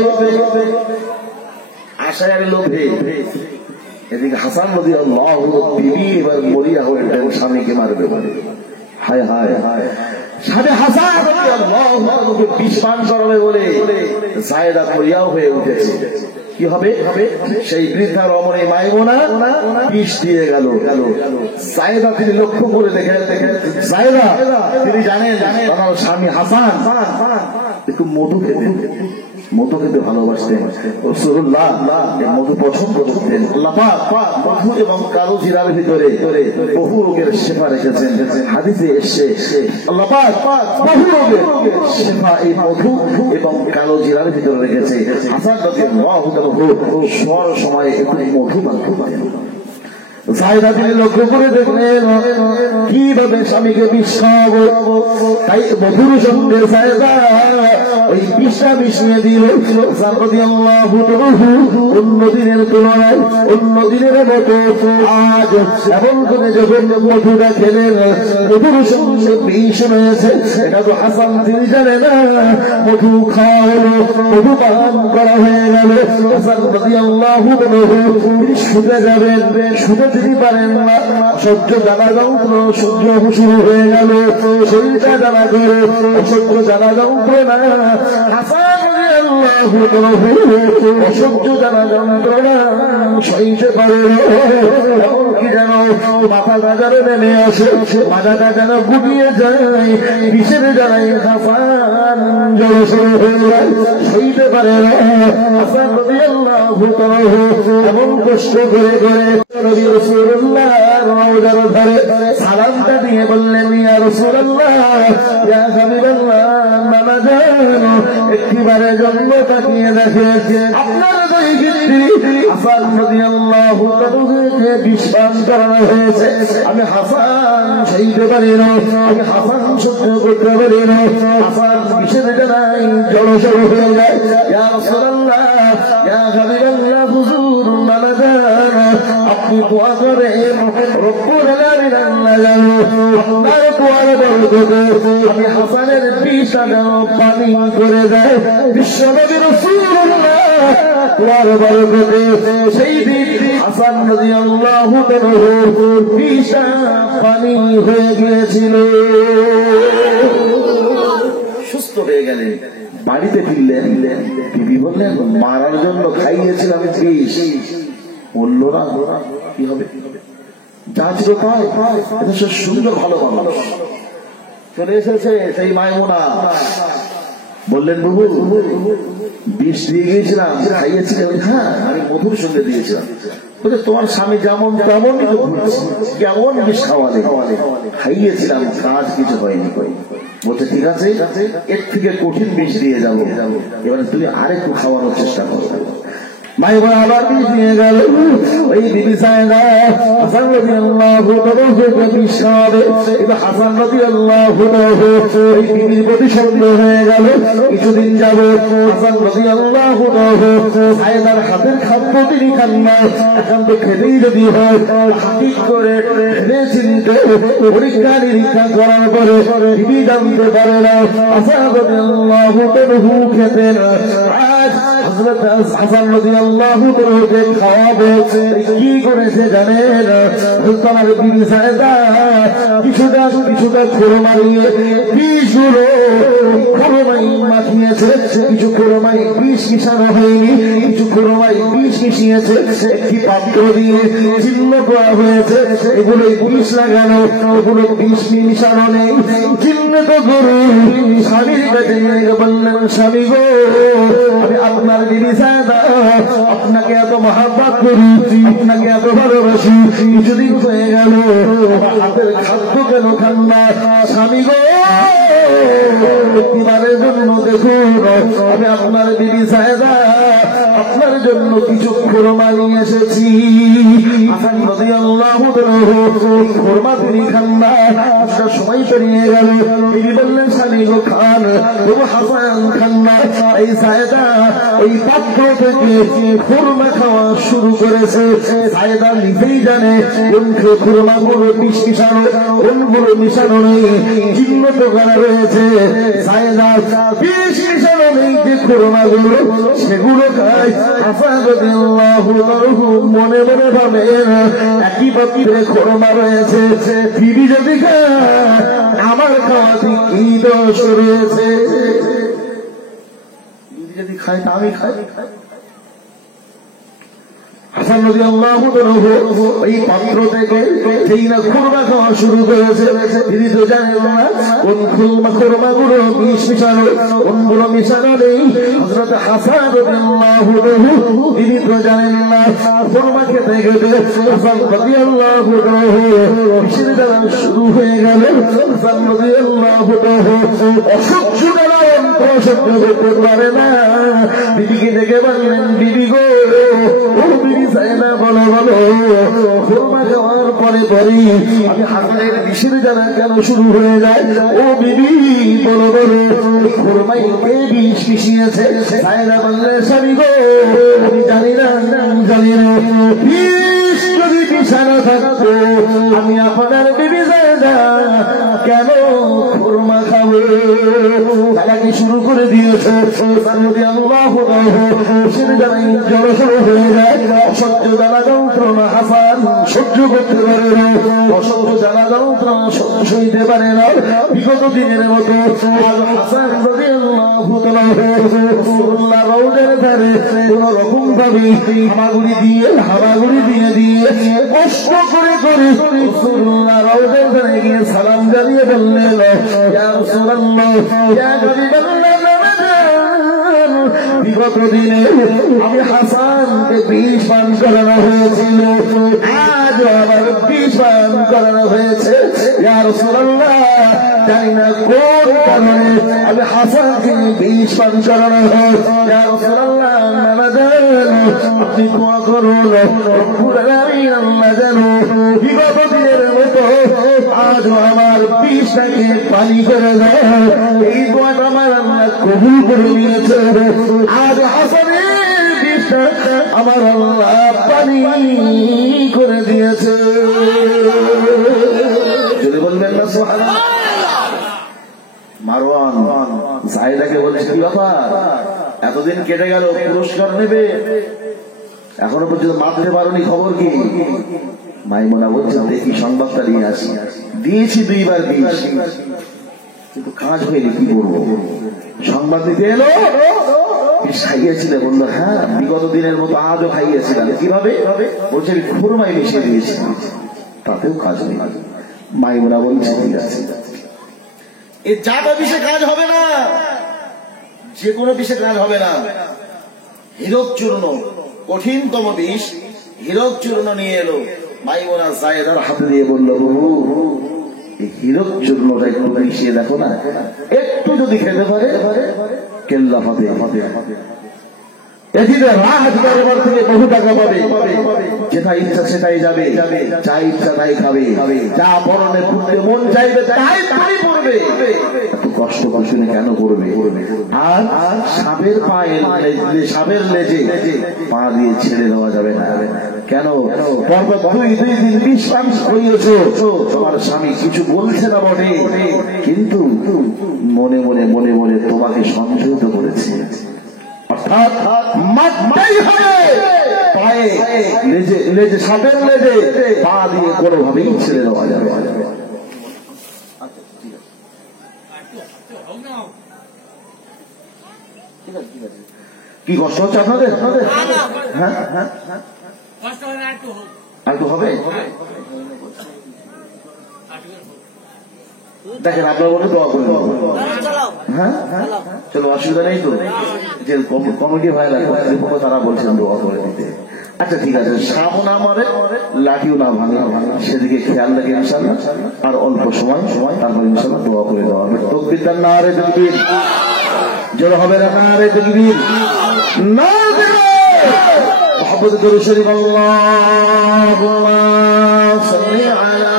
আশার লোভে এদিকে হাসান রাদিয়াল্লাহু বিবি এবার মরিয়া হয়ে স্বামীকে মারবে। হায় হায় হায়, স্বামী হাসান রাদিয়াল্লাহু বিষ পান করাবে বলে সায়েদা মরিয়াও হয়ে উঠেছে। কি হবে? সেই বৃদ্ধা রমণী মাইমুনা বিষ দিয়ে গেল। সায়েদা তিনি লক্ষ্য করে দেখেন, সায়েদা তিনি জানেন তার স্বামী হাসান একটু মধু খেতে ভালোবাসতেন, রাসূলুল্লাহ মধু পছন্দ করতেন। আল্লাহ পাক মধু এবং কালো জিরার ভিতরে বহু রোগের শিফা রেখেছেন। হাদিসে এসেছে আল্লাহ পাক বহু রোগের শিফা এই মধু এবং কালো জিরার ভিতরে রেখেছে। হাসান রাদিয়াল্লাহু তাআলা সর সময় একটু মধু পান করতেন। সায়েদা তিনি লক্ষ্য করে দেখলেন কিভাবে স্বামীকে বিষ খাওয়াবো, তাই মধুর সঙ্গে সায়েদা ওই বিষটা মিশিয়ে দিল। অন্য দিনের তুলনায় অন্য দিনের মতো আজ এমন করে যখন মধুটা খেলেন, মধুর সঙ্গে বিষ রয়েছে, এটা তো হাসান তিনি জানে না। মধু খাওয়া হলো, মধু পান করা হয়ে গেল। হাসান রাদিয়াল্লাহু তিনি শুতে যাবেন, শুতে তিনি পারেন না, সহ্য জানা যন্ত্র সহ্য শুরু হয়ে গেল, শরীরটা জানা করে অসহ্য জানা যন্ত্র না। হাসান অসহ্য জানা যন্ত্রণা সইতে পারে এমনকি যেন মাথা বাজারে নেমে আসে, মাথাটা যেন গুটিয়ে যায়, বিষের জানাই হাসান জড়সড় হয়ে যায়, সইতে পারে না। হাসান রাদিয়াল্লাহু তাআলা এমন কষ্ট করে করে নবী রাসূলুল্লাহ রওজার ধারে সালামটা দিয়ে বললেন, ইয়া রাসূলুল্লাহ, ইয়া হাবিবাল্লাহ, মামা জান, একটিবারের জন্য তাকিয়ে দেখে আপনার হাসান রাদিয়াল্লাহু তাআলাকে বিশ্বাস করানো হয়েছে। আমি হাসান সইতে পারি না, আমি হাসান সহ্য করতে পারি না। হাসান বিষের জানাই জড়সড় হয়ে যায়। ইয়া রাসূলুল্লাহ, ইয়া হাবিবাল্লাহ, হুজুর, মামা জান, আপনি দোয়া করেন রব্বুল আলামিন আল্লাহ আপনার দোয়ার বরকতে আমি হাসানের বিষটা পানি করে দেয়। বিশ্বনবী রাসূলুল্লাহ দোয়ার বরকতে সেই দিন হাসান রাদিয়াল্লাহু তাআলা বিষটা পানি হয়ে গিয়েছিল, সুস্থ হয়ে গেলেন। বাড়িতে ফিরলেন, বিবি বললেন, মারার জন্য খাইয়েছিলাম বিষ। বলল না, কি হবে, যা ছিল তাই, সুন্দর ভালো মানুষ চলে এসেছে। সেই মায়মুনা বললেন, বাবু বিষ দিয়ে গিয়েছিলাম, খাইয়েছিলাম। হ্যাঁ, আমি মধুর সঙ্গে দিয়েছিলাম। বলে, তোমার স্বামী যেমন তেমন কেমন বিষ খাওয়ালে, খাইয়েছিলাম, কাজ কিছু হয়নি। বলছে, ঠিক আছে, এর থেকে কঠিন বিষ দিয়ে যাবো, এবারে তুমি আরেকটু খাওয়ানোর চেষ্টা করো। মাইমা আবার বিষ নিয়ে গেল। ওই বিবি সায়দা হাসান রাদিয়াল্লাহু তাআলা বিষ খাওয়াবে, কিন্তু হাসান রাদিয়াল্লাহু তাআলা ওই বিবির প্রতি সন্দেহ হয়ে গেল। কিছুদিন যাবে হাসান রাদিয়াল্লাহু তাআলা সায়দার হাতের খাদ্য তিনি খান না, এখন তো খেতেই যদি হয় ঠিক করে চিনতে পরীক্ষা নিরীক্ষা করার পরে বিবি জানতে পারে না হাসান রাদিয়াল্লাহু তাআলা খেতেন। আজ হযরত হাসান রাদিয়াল্লাহু তাআলাকে খাওয়াবে, কি করেছে জানেন? তোমার বিবি সায়দা কিছুটা খোরমারিয়ে বিষগুলো খোরমাই মাখিয়েছে, কিছু খোরমাই বিষ মিশানো হয়নি, কিছু খোরমাই বিষ মিশিয়েছে। একটি পাত্র দিয়ে চিহ্ন করা হয়েছে এগুলো বিষ লাগানো, এগুলো বিষ মিশানো নেই। চিহ্ন তো গরু স্বামীর কাছে বললেন, স্বামী গো, আমি আপনার বিবি সায়দা, আপনাকে এত মহাব্বত করি, আপনাকে এত ভালোবাসি, কিছুদিন হয়ে গেল হাতের খাদ্য কেন খান না? স্বামী গো, এবারের জন্য দেখুন, আমি আপনার বিবি সায়দা আপনার জন্য কিছু খোরমা নিয়ে এসেছি। হাসান রাদিয়াল্লাহু তাআলা খোরমা তিনি খান না, একটা সময় পেরিয়ে গেল। তিনি বললেন, স্বামী গো খান, তবু হাসান খান না। এই সায়দা ওই পাত্র থেকে খোরমা খাওয়া শুরু করেছে। সায়দা নিজেই জানে কোন খোরমা গুলো বিষ মিশানো, কোনগুলো মিশানো নেই, চিহ্ন তো করা রয়েছে। সায়দা বিষ মিশানো নেই যে খোরমা গুলো, সেগুলো খায়। হাসান রাদিয়াল্লাহু তাআলা মনে মনে ভাবেন, একই পাত্রে খোরমা রয়েছে, বিবি যদি খায় আমার খাওয়াতে কি দোষ রয়েছে? যদি খাই তা আমি খাই। হাসান রাদিয়াল্লাহু তাআলা ওই পাত্র থেকে যেই না খোরমা খাওয়া শুরু করেছে, তিনি তো জানেন না কোন খোরমা গুলো বিষ মিশানো, কোনগুলো মিশানো নেই। হযরত হাসান রাদিয়াল্লাহু তাআলা তিনি তো জানেন না। খোরমা খেতে খেতে হাসান রাদিয়াল্লাহু তাআলা বিষের জ্বালা শুরু হয়ে গেল। হাসান রাদিয়াল্লাহু তাআলা অসহ্য জ্বালা সহ্য করতে পারে না। বিবিকে ডেকে বললেন, বিবি গো, ও বিবি সায়দা, বলো বলো, খোরমা খাওয়ার পরে পরে আমি হাসানের বিষের জ্বালা কেন শুরু হয়ে যায়? ও বিবি বলো বলো, খোরমাই কে বিষ মিশিয়েছে? সায়দা বললেন, স্বামী গো, আমি জানি না, জানি না। বিষ যদি মিশানো থাকতো আমি আপনার বিবি সায়দা কেন খোরমা খাবো? থেকে শুরু করে দিয়েছে যদি আল্লাহ সেটা যারা জ্বর শুরু হয়ে যায় অসহ্য জ্বালা যন্ত্রণা হাসান সহ্য করতে পারে না, অসহ্য জ্বালা যন্ত্রণা সইতে পারে না। বিগত দিনের মতো হাসান যদি আল্লাহ রৌদের ধারে কোন রকম ভাবে হামাগুড়ি দিয়ে কষ্ট করে করে রাসূলুল্লাহ রওজার ধারে গিয়ে সালাম জানিয়ে বললেন ইয়া রাসূলুল্লাহ ইয়া হাবিবাল্লাহ, বিগত দিনে আমি হাসানকে বিষ পান করানো হয়েছিল, আজ আমার বিষ পান করানো হয়েছে। ইয়া রাসূলুল্লাহ, জানি না কোন কারণে আমি হাসানকে বিষ পান করানো হয়েছে। ইয়া রাসূলুল্লাহ, আপনি দোয়া করুন রব্বুল আলামিন আল্লাহ যেন বিগত দিনের মতো আজ আমার বিষটাকে পানি করে দেয়। এই দোয়াটা আমার আল্লাহ কবুল করে নিয়েছে। আজ হাসানের বিষটা আমার আল্লাহ পানি করে দিয়েছে। যদি বলবেন না সুবহানাল্লাহ। মারওয়ান জাহিদাকে বলছে কি ব্যাপার, এতদিন কেটে গেল, পুরস্কার নেবে, এখনো পর্যন্ত মারতে পারোনি, খবর কি? মাইমুনা বলছে দেখি সংবাদটা নিয়ে আসি। দিয়েছি 2 বার বিষ, কিন্তু কাজ হয়নি, কি করবো? সংবাদ দিতে এলো, খাইয়েছিল, বললো হ্যাঁ বিগত দিনের মতো আজও খাইয়েছিলাম। কিভাবে? বলছে খুরমাই মিশিয়ে দিয়েছি, তাতেও কাজ নেই। মাইমুনা বলছে ঠিক আছে, এই জাটা বিষে কাজ হবে না, যে কোনো বিষে কাজ হবে না। হীরক চূর্ণ, কঠিনতম বিষ হীরক চূর্ণ নিয়ে এলো। মাইমুনা জায়েদার হাতে দিয়ে বলল বাবু এই হীরক চূর্ণটা একটু মিশিয়ে দেখো না, একটু যদি খেতে পারে কেল্লা হবে। এদিকে রাজ দরবার থেকে বহু টাকা পাবে, যেটা ইচ্ছা সেটাই যাবে, যা ইচ্ছা তাই খাবে, যা পরনে পড়তে মন চাইবে তাই তাই পড়বে। এত কষ্ট শুনে কেন করবে? আর সাপের পায়ে, সাপের লেজে পা দিয়ে ছেড়ে দেওয়া যাবে না। কেন? পরপর 2 দিন বিশ্রাম করিয়েছো, তোমার স্বামী কিছু বলছে না বটে, কিন্তু মনে মনে মনে মনে তোমাকে সংযত করেছে। অর্থাৎ মারতেই হবে, পায়ে লেজে সাপের লেজে পা দিয়ে কোনোভাবেই ছেড়ে দেওয়া যাবে। কি কষ্ট হচ্ছে আপনাদের? হ্যাঁ হ্যাঁ, আর তো হবে। দেখেন আপনার বলে দোয়া করে হ্যাঁ হ্যাঁ, চলো অসুবিধা নেই তো। যে কমিটি ভাইরা তারা বলছেন দোয়া করে দিতে। আচ্ছা ঠিক আছে, সাপ না মারে লাঠিও না ভাঙে, সেদিকে খেয়াল রাখে ইনশাল্লাহ। আর অল্প সময় তারপর ইনশাল্লাহ দোয়া করে দেওয়া হবে। তকবীর দেন না রে তাকবীর, জোর হবে না রে তাকবীর, না মুহাম্মদ দরুদ শরীফ আল্লাহুম্মা সাল্লি আলা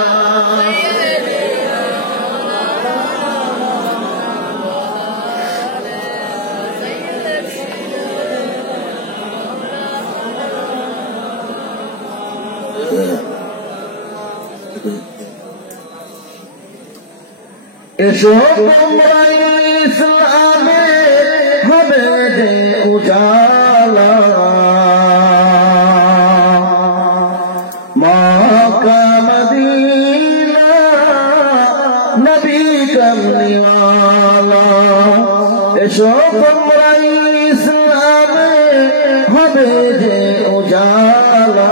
এসো তোমরা ইসলামে হবে যে উজালা, মক্কা মদিনা নবী কামলিওয়ালা। এসো তোমরা ইসলামে হবে যে উজালা,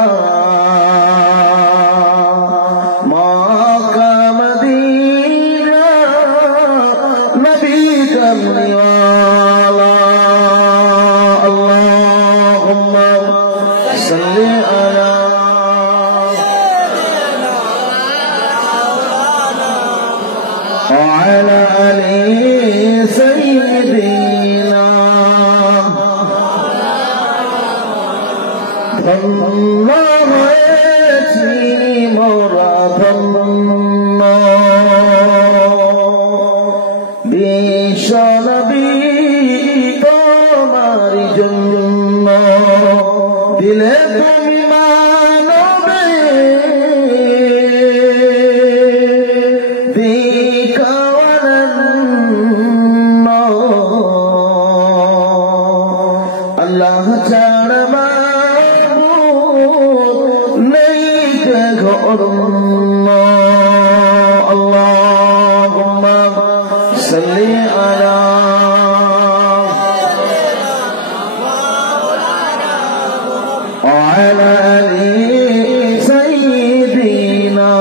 على آل سيدنا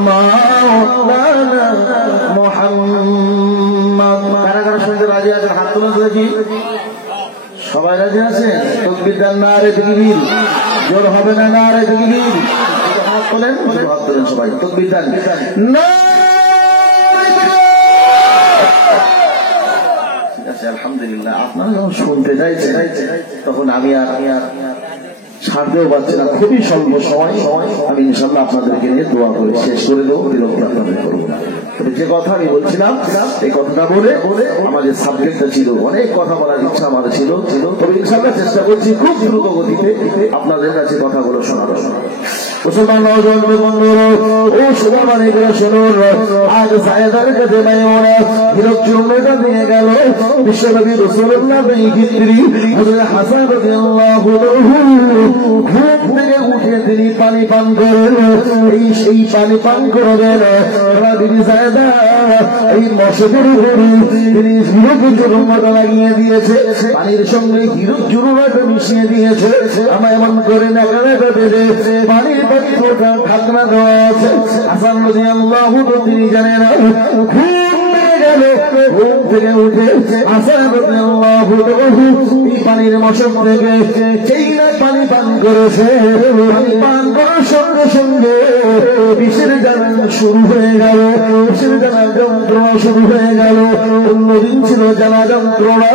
مولانا محمد কারা কারা শুনতে রাজি আছে হাত তুলে দেখি সবাই রাজি আছে তাকবীর দেন নারে তাকবীর জোর হবে না নারে তাকবীর হাত তোলেন হাত তোলেন সবাই তাকবীর দেন না ঠিক আছে আলহামদুলিল্লাহ আপনারা যখন শুনতে চাইছেন তখন আমি আর ছাড়তেও পারছি না খুবই স্বল্প সময় আমি ইনশাআল্লাহ আপনাদেরকে নিয়ে দোয়া করে শেষ করে দেবো বিরক্ত আপনাদের করবো না তবে যে কথা আমি বলছিলাম এই কথাটা বলে আমাদের সাবজেক্টটা ছিল অনেক কথা বলার ইচ্ছা আমাদের ছিল তবে ইনশাআল্লাহ চেষ্টা করছি খুব দ্রুত গতিতে আপনাদের কাছে কথাগুলো শোনানো মুসলমান নওজোয়ান বন্ধুরা ও সুবহানাল্লাহ করে শুনুন আজ সায়েদার কাছে মাইমুনা হিরক চূর্ণটা দিয়ে গেল বিশ্বনবী রাসূলুল্লাহ বিহিত্রি হযরত হাসান রাদিয়াল্লাহু আনহু ঘুম থেকে উঠে তিনি পানি পান করেন সেই পানি পান করবেন বিবি সায়েদা এই মশকের উপরে তিনি হিরক চূর্ণটা লাগিয়ে দিয়েছে পানির সঙ্গে হিরক চূর্ণটা মিশিয়ে দিয়েছে আমায় এমন করে নাকানাটা বেঁধে পানির ঢাকনা দেওয়া আছে হাসান রাদিয়াল্লাহু আনহু তিনি জানেন না ঘুম থেকে উঠে হাসান রাদিয়াল্লাহু আনহু এই পানির মশক থেকে যেই না পানি পান করেছে পানি পান করার সঙ্গে সঙ্গে বিষের জ্বালা শুরু হয়ে গেল বিষের জ্বালা যন্ত্রণা শুরু হয়ে গেল অন্যদিন ছিল জ্বালা যন্ত্রণা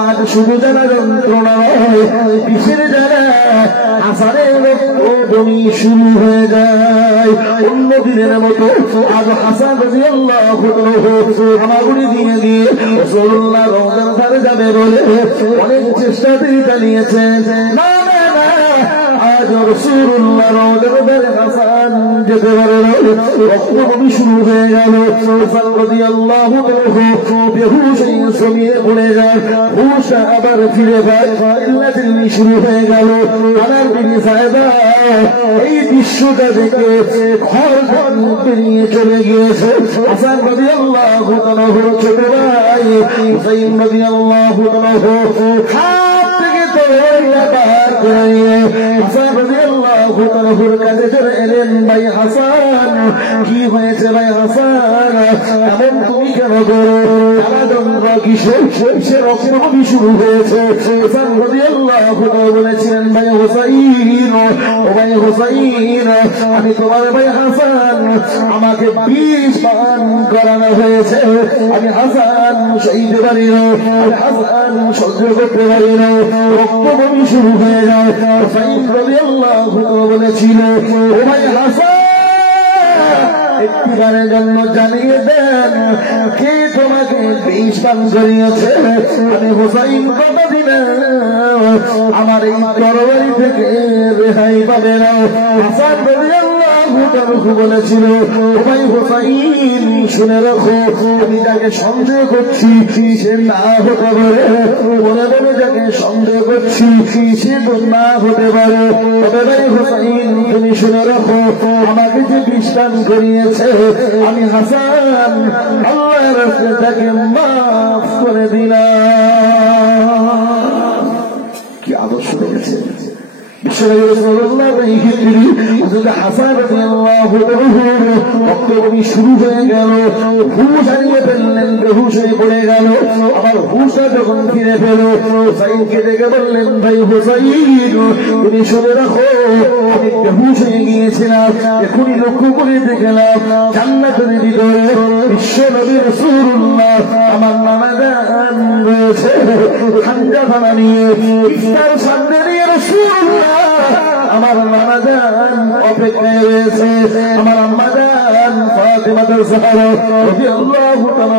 আজ শুধু জ্বালা যন্ত্রণা নয় বিষের জ্বালা হাসানের বমি শুরু হয়ে যায় অন্য দিনের মতো আজ হাসান রাদিয়াল্লাহু আনহু হামাগুড়ি দিয়ে দিয়ে রাসূলুল্লাহ রওজার ধারে যাবে বলে অনেক চেষ্টা তিনি চালিয়েছে না আজ রাসূলুল্লাহ রওজার ধারে হাসান যেতে পারে না রক্তবমি শুরু হয়ে গেল হাসান রাদিয়াল্লাহু আনহু বেহুশ হয়ে জমিয়ে পড়ে যায় হুশ আবার ফিরে পায় চিল্লাচিল্লি শুরু হয়ে গেল আমার বিবি সায়েদা এই দৃশ্যটা দেখে ঘর বেরিয়ে চলে গিয়েছে হাসান রাদিয়াল্লাহু আনহু ছোট ভাই হুসাইন রাদিয়াল্লাহু আনহু হাত থেকে তলোয়ার বার করে হাসান রাদিয়াল্লাহু আনহুর কাছে চলে এলেন ভাই হাসান কি হয়েছে ভাই হাসান এমন তুমি কেন করো জ্বালা কিসে রক্তবমি শুরু হয়েছে হাসান রাদিয়াল্লাহু আনহু বলেছিলেন ভাই হুসাইন ও ভাই হুসাইন আমি তোমার ভাই হাসান আমাকে বিষ পান করানো হয়েছে আমি হাসান সইতে পারি না আমি হাসান সহ্য করতে পারি না রক্তবমি শুরু হয়ে যায় হুসাইন রাদিয়াল্লাহু আনহু বলেছিল ও ভাই হাসান একটিবারের জন্য জানিয়ে দেন কে তোমাকে বিষ পান করিয়েছে আমি হুসাইন কথা দিলাম আমার এই তরবারি থেকে রেহাই পাবে না হাসান রাদিয়াল্লাহু আনহু বলেছিল ও ভাই হুসাইন শুনে রাখো আমি যাকে সন্দেহ করছি সে না হতে পারে বলে বলে যাকে সন্দেহ করছি সে তো না হতে পারে তবে ভাই হুসাইন তুমি শুনে রাখো আমাকে যে বিষ পান করিয়েছে আমি হাসান আল্লাহর রাস্তায় তাকে মাফ করে দিলাম কি আদর্শ দেখেছে বিশ্বনবী রাসূলুল্লাহ হযরত হাসান রাদিয়াল্লাহু আনহু রক্তবমি শুরু হয়ে গেল হুশ হারিয়ে ফেললেন বেহুশ হয়ে পড়ে গেল আবার হুশটা যখন ফিরে পেল হুসাইনকে ডেকে বললেন ভাই হুসাইন তুমি শুনে রাখো আমি বেহুশ হয়ে গিয়েছিলাম এখনই লক্ষ্য করে দেখলাম জান্নাতের ভিতরে বিশ্বনবী রাসূলুল্লাহ আমার নানাজান রয়েছে খানজা খানা নিয়ে ইফতার সামনে নিয়ে রাসূলুল্লাহ আমার নানাজান অপেক্ষায় রয়েছে আমার আম্মাজান ফাতিমা যাহরা রাদিয়াল্লাহু তাআলা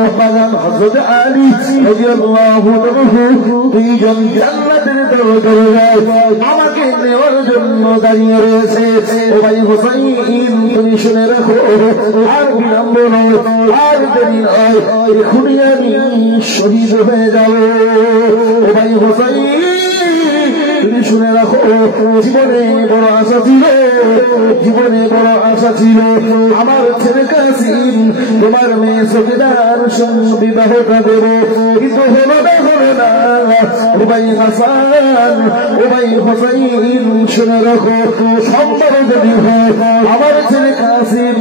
আম্মাজান হযরত আলী রাদিয়াল্লাহু আনহু দুইজন জান্নাতের দরজায় আমাকে নেওয়ার জন্য দাঁড়িয়ে রয়েছে ও ভাই হুসাইন তুমি শুনে রাখো আর বিলম্ব নয় আর দেরি নয় এখনই আমি শহীদ হয়ে যাব ও ভাই হুসাইন তুমি শুনে রাখো, জীবনে বড় আশা ছিল, জীবনে বড় আশা ছিল আমার ছেলে কাসিম তোমার মেয়ে সফিদার সঙ্গে বিবাহটা দেব, কিন্তু হলো না, হলো না। উবাই হাসান, উবাই হোসাইন, শুনে রাখো, সম্ভব যদি হয় আমার ছেলে কাসিম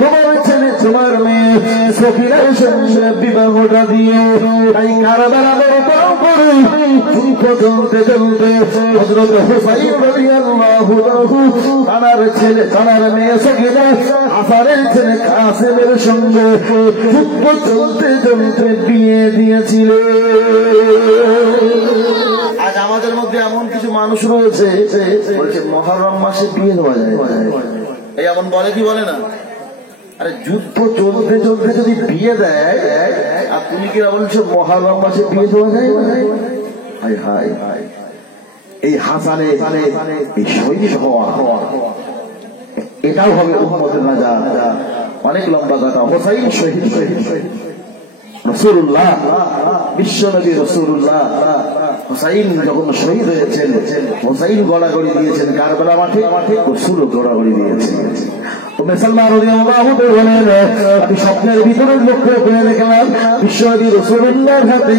তোমার ছেলে তোমার মেয়ে সফিদার সঙ্গে বিবাহটা দিয়ে, তাই কারাবারের পাও করে যুদ্ধ চলতে চলতে হযরত হুসাইন রাদিয়াল্লাহু আনহু তার ছেলে তার মেয়ে সফিদা হাসানের ছেলে কাসিমের সঙ্গে যুদ্ধ চলতে চলতে বিয়ে দিয়েছিল। আজ আমাদের মধ্যে এমন কিছু মানুষ রয়েছে বলছে মুহররম মাসে বিয়ে দেওয়া যায়, এই এমন বলে কি বলে না? আরে যুদ্ধ চলতে চলতে যদি বিয়ে দেয় আর তুমি কিনা বলছো মুহররম মাসে বিয়ে দেওয়া যায়? হায় হায় হায়, এই হাসানে এই শহীদ হওয়া এটাও হবে উম্মতের নাজাত। অনেক লম্বা কথা। হোসাইন শহীদ, রাসূলুল্লাহ বিশ্বনবী রাসূলুল্লাহ হোসাইন যখন শহীদ হয়েছেন, হোসাইন গড়াগড়ি দিয়েছেন কারবালা মাঠে, রাসূলও গড়াগড়ি দিয়েছেন। আমি স্বপ্নের ভিতরে লক্ষ্য করে দেখলাম বিশ্বনবী রাসূলুল্লাহর হাতে,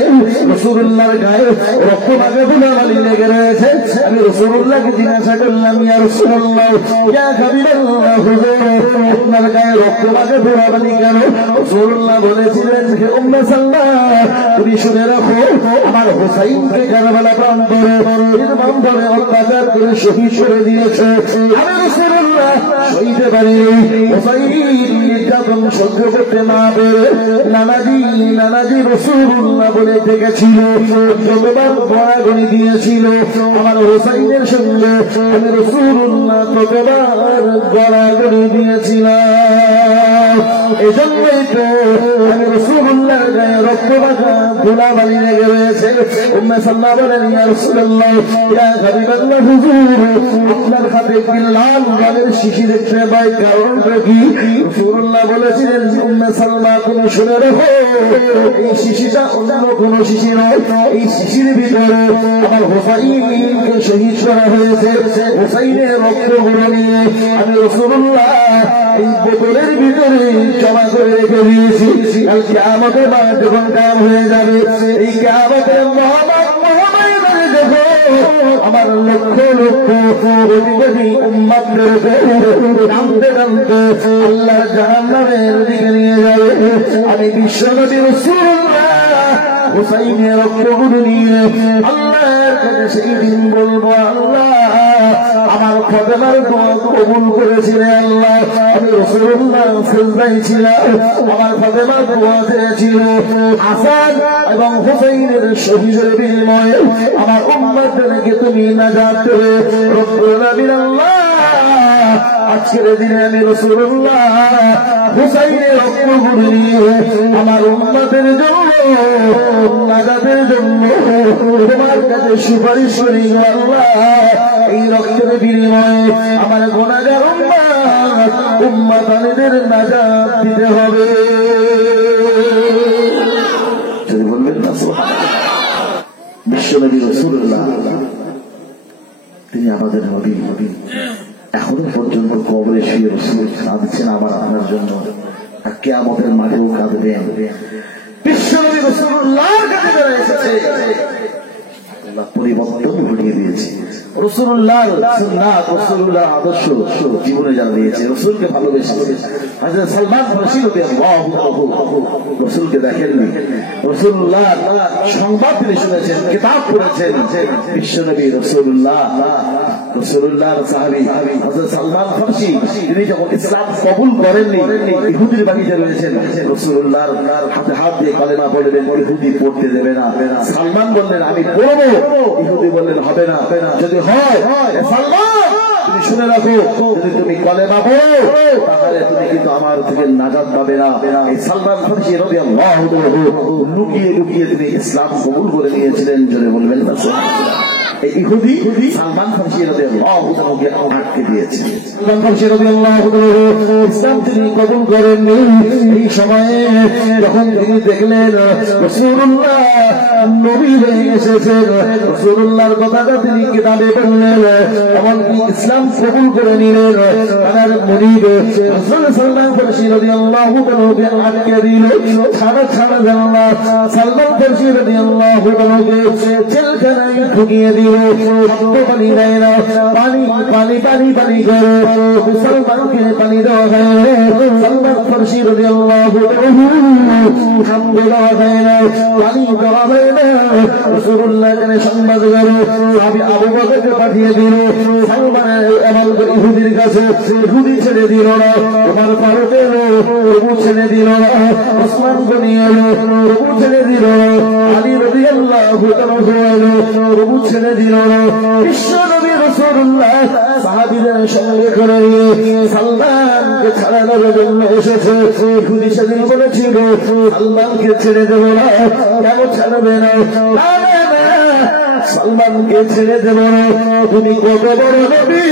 রাসূলুল্লাহর গায়ে রক্ত ভাগে ধুলাবালি লেগে রয়েছে। আমি রাসূলুল্লাহকে জিজ্ঞাসা করলাম, ইয়া রাসূলুল্লাহ, ইয়া হাবিবাল্লাহ, আপনার গায়ে রক্ত ভাগে ধুলাবালি কেন? রাসূলুল্লাহ বলেছিলেন, হে উম্মে সালমা, তুমি শুনে রাখো, আমার হোসাইনকে কারবালা প্রান্তরে নির্মমভাবে অত্যাচার করে শহীদ করে দিয়েছে। আমি রাসূলুল্লাহ শহীদে বাড়ি নির্যাতন সহ্য করতে না পেরে নানাজি নানাজি রাসূলুল্লাহ বলে ডেকেছিল, যতবার গড়াগড়ি দিয়েছিল আমার হোসাইনের সঙ্গে আমি রাসূলুল্লাহ ততবার গড়াগড়ি দিয়েছিলাম। এই জন্যই তো আমি রাসূলুল্লাহর গায়ে রক্ত মাখা ধুলাবালি লেগে রয়েছে। উম্মে সালমা বলেন, ইয়া রাসূলুল্লাহ, ইয়া হাবিবাল্লাহ, হুজুর আপনার হাতে কি লাল রঙের শিশি দেখতে পাই, কারণটা কি? রাসূলুল্লাহ বলেছিলেন, উম্মে সালমা, তুমি শুনে রাখো, এই শিশিটা অন্য কোন শিশি নয়, এই শিশির ভিতরে আমার হোসাইনকে শহীদ করা হয়েছে। হোসাইনের রক্তগুলো নিয়ে আমি রাসূলুল্লাহ এই বোতলের ভিতরে জমা করে রেখে দিয়েছি। কাল কিয়ামতের মাঠ যখন কায়েম হয়ে যাবে, এই কিয়ামতের মহাময়দানে দেখো আমার লক্ষ লক্ষ কোটি উম্মতদেরকে নামতে নামতে আল্লাহর জাহান্নামের দিকে নিয়ে যাবে। আমি বিশ্বনবী রাসূলুল্লাহ হুসাইনের রক্তগুলো নিয়ে আল্লাহর কাছে সেই দিন বলবো, আল্লাহ আমার ফাতেমার দোয়া কবুল করেছিলেন আল্লাহ। আমি রাসূলুল্লাহ সিজদায় ছিলাম, আমার ফাতেমার দোয়া চেয়েছিল হাসান এবং হুসাইনের শহীদের বিনিময়ে আমার উম্মতদেরকে তুমি নাজাত দেবে। রব্বুল আলামিন আল্লাহ আজকের দিনে আমি রাসূলুল্লাহ হুসাইনের রক্তগুলো নিয়ে আমার উম্মতের জন্য নাজাতের জন্য তোমার কাছে সুপারিশ করি আল্লাহ। এই রক্তের বিনিময়ে আমার গুনাহগার উম্মতের নাজাত দিতে হবে। যদি বলবেন না সুবহানাল্লাহ। বিশ্বনবী রাসূলুল্লাহ তিনি আমাদের নবী, এখনো পর্যন্ত কবরে শুয়ে রাসূল কাঁদছেন আমার আপনার জন্য, আর কিয়ামতের মাঠেও কাঁদবেন। বিশ্বনবী রাসূলুল্লাহর কাছে যারা এসেছে আল্লাহ পরিবর্তন ঘটিয়ে দিয়েছে। রাসূলুল্লাহর সুন্নাত, রাসূলুল্লাহর আদর্শ জীবনে যারা দিয়েছে, রাসূলকে ভালোবেসে। হযরত সালমান ফারসি রাদিয়াল্লাহু আনহু রাসূলকে দেখেননি, রাসূলুল্লাহর সংবাদ তিনি শুনেছেন, কিতাব পড়েছেন। বিশ্বনবী রাসূলুল্লাহর সাহাবী হযরত সালমান ফারসি তিনি যখন ইসলাম কবুল করেননি, ইহুদির বাড়িতে রয়েছেন, রাসূলুল্লাহর হাতে হাত দিয়ে কালেমা পড়লেন, ইহুদি পড়তে দেবে না। সালমান বললেন, আমি পড়বো। ইহুদি বললেন, হবে না। যদি হয় সালমান তুমি শুনে রাখো, যদি তুমি কালেমা পড়ো তাহলে তুমি কিন্তু আমার থেকে নাজাত পাবে না। এই সালমান ফারসি রাদিয়াল্লাহু আনহু লুকিয়ে লুকিয়ে তিনি ইসলাম কবুল করে নিয়েছিলেন। জোরে বলবেন না সুবহানাল্লাহ। এই ইহুদি সালমান ফারসি রাদিয়াল্লাহু তাআলাকে আটকে দিয়েছে। সালমান ফারসি রাদিয়াল্লাহু তাআলা ইসলাম তিনি কবুল করেননি। এই সময়ে যখন তিনি দেখলেন রাসূলুল্লাহ নবী হয়ে এসেছেন, রাসূলুল্লাহর কথাটা তিনি কিতাবে পড়লেন, এমনকি ইসলাম কবুল করে নিলেন। তার মুরিদ রাসূল সালমান ফারসি রাদিয়াল্লাহু তাআলাকে আটকে দিল। ছাড়া জানলা সালমান ফারসি রাদিয়াল্লাহু তাআলাকে জেলখানায় ঢুকিয়ে দিল। পানি দেয় না, পানি পানি পানি পানি করে মুসলমানকে পানি দেওয়া হয়। সালমান ফারসি রাদিয়াল্লাহু তাআলা খামে দেওয়া হয় না, পানি দেওয়া হয় না। রাসূলুল্লাহ কে সংবাদ গেল, আবু বকরকে পাঠিয়ে দিল সালমানের এমন ইহুদির কাছে। ইহুদি ছেড়ে দিল না, ওমর ফারুকের তবু ছেড়ে দিল না, ওসমানকে নিয়ে এলো তবু ছেড়ে দিল না, আলী রাদিয়াল্লাহু তাআলা এলো তবু ছেড়ে দিল না। বিশ্ব নবী রাসূলুল্লাহ সাহাবীদের সঙ্গে করে সালমানকে ছাড়ানোর জন্য এসেছে। ইহুদি সেদিন বলেছিল সালমানকে ছেড়ে দেব না। কেন ছাড়বে না? সালমানকে ছেড়ে দেব না। তুমি কত বড় নবী,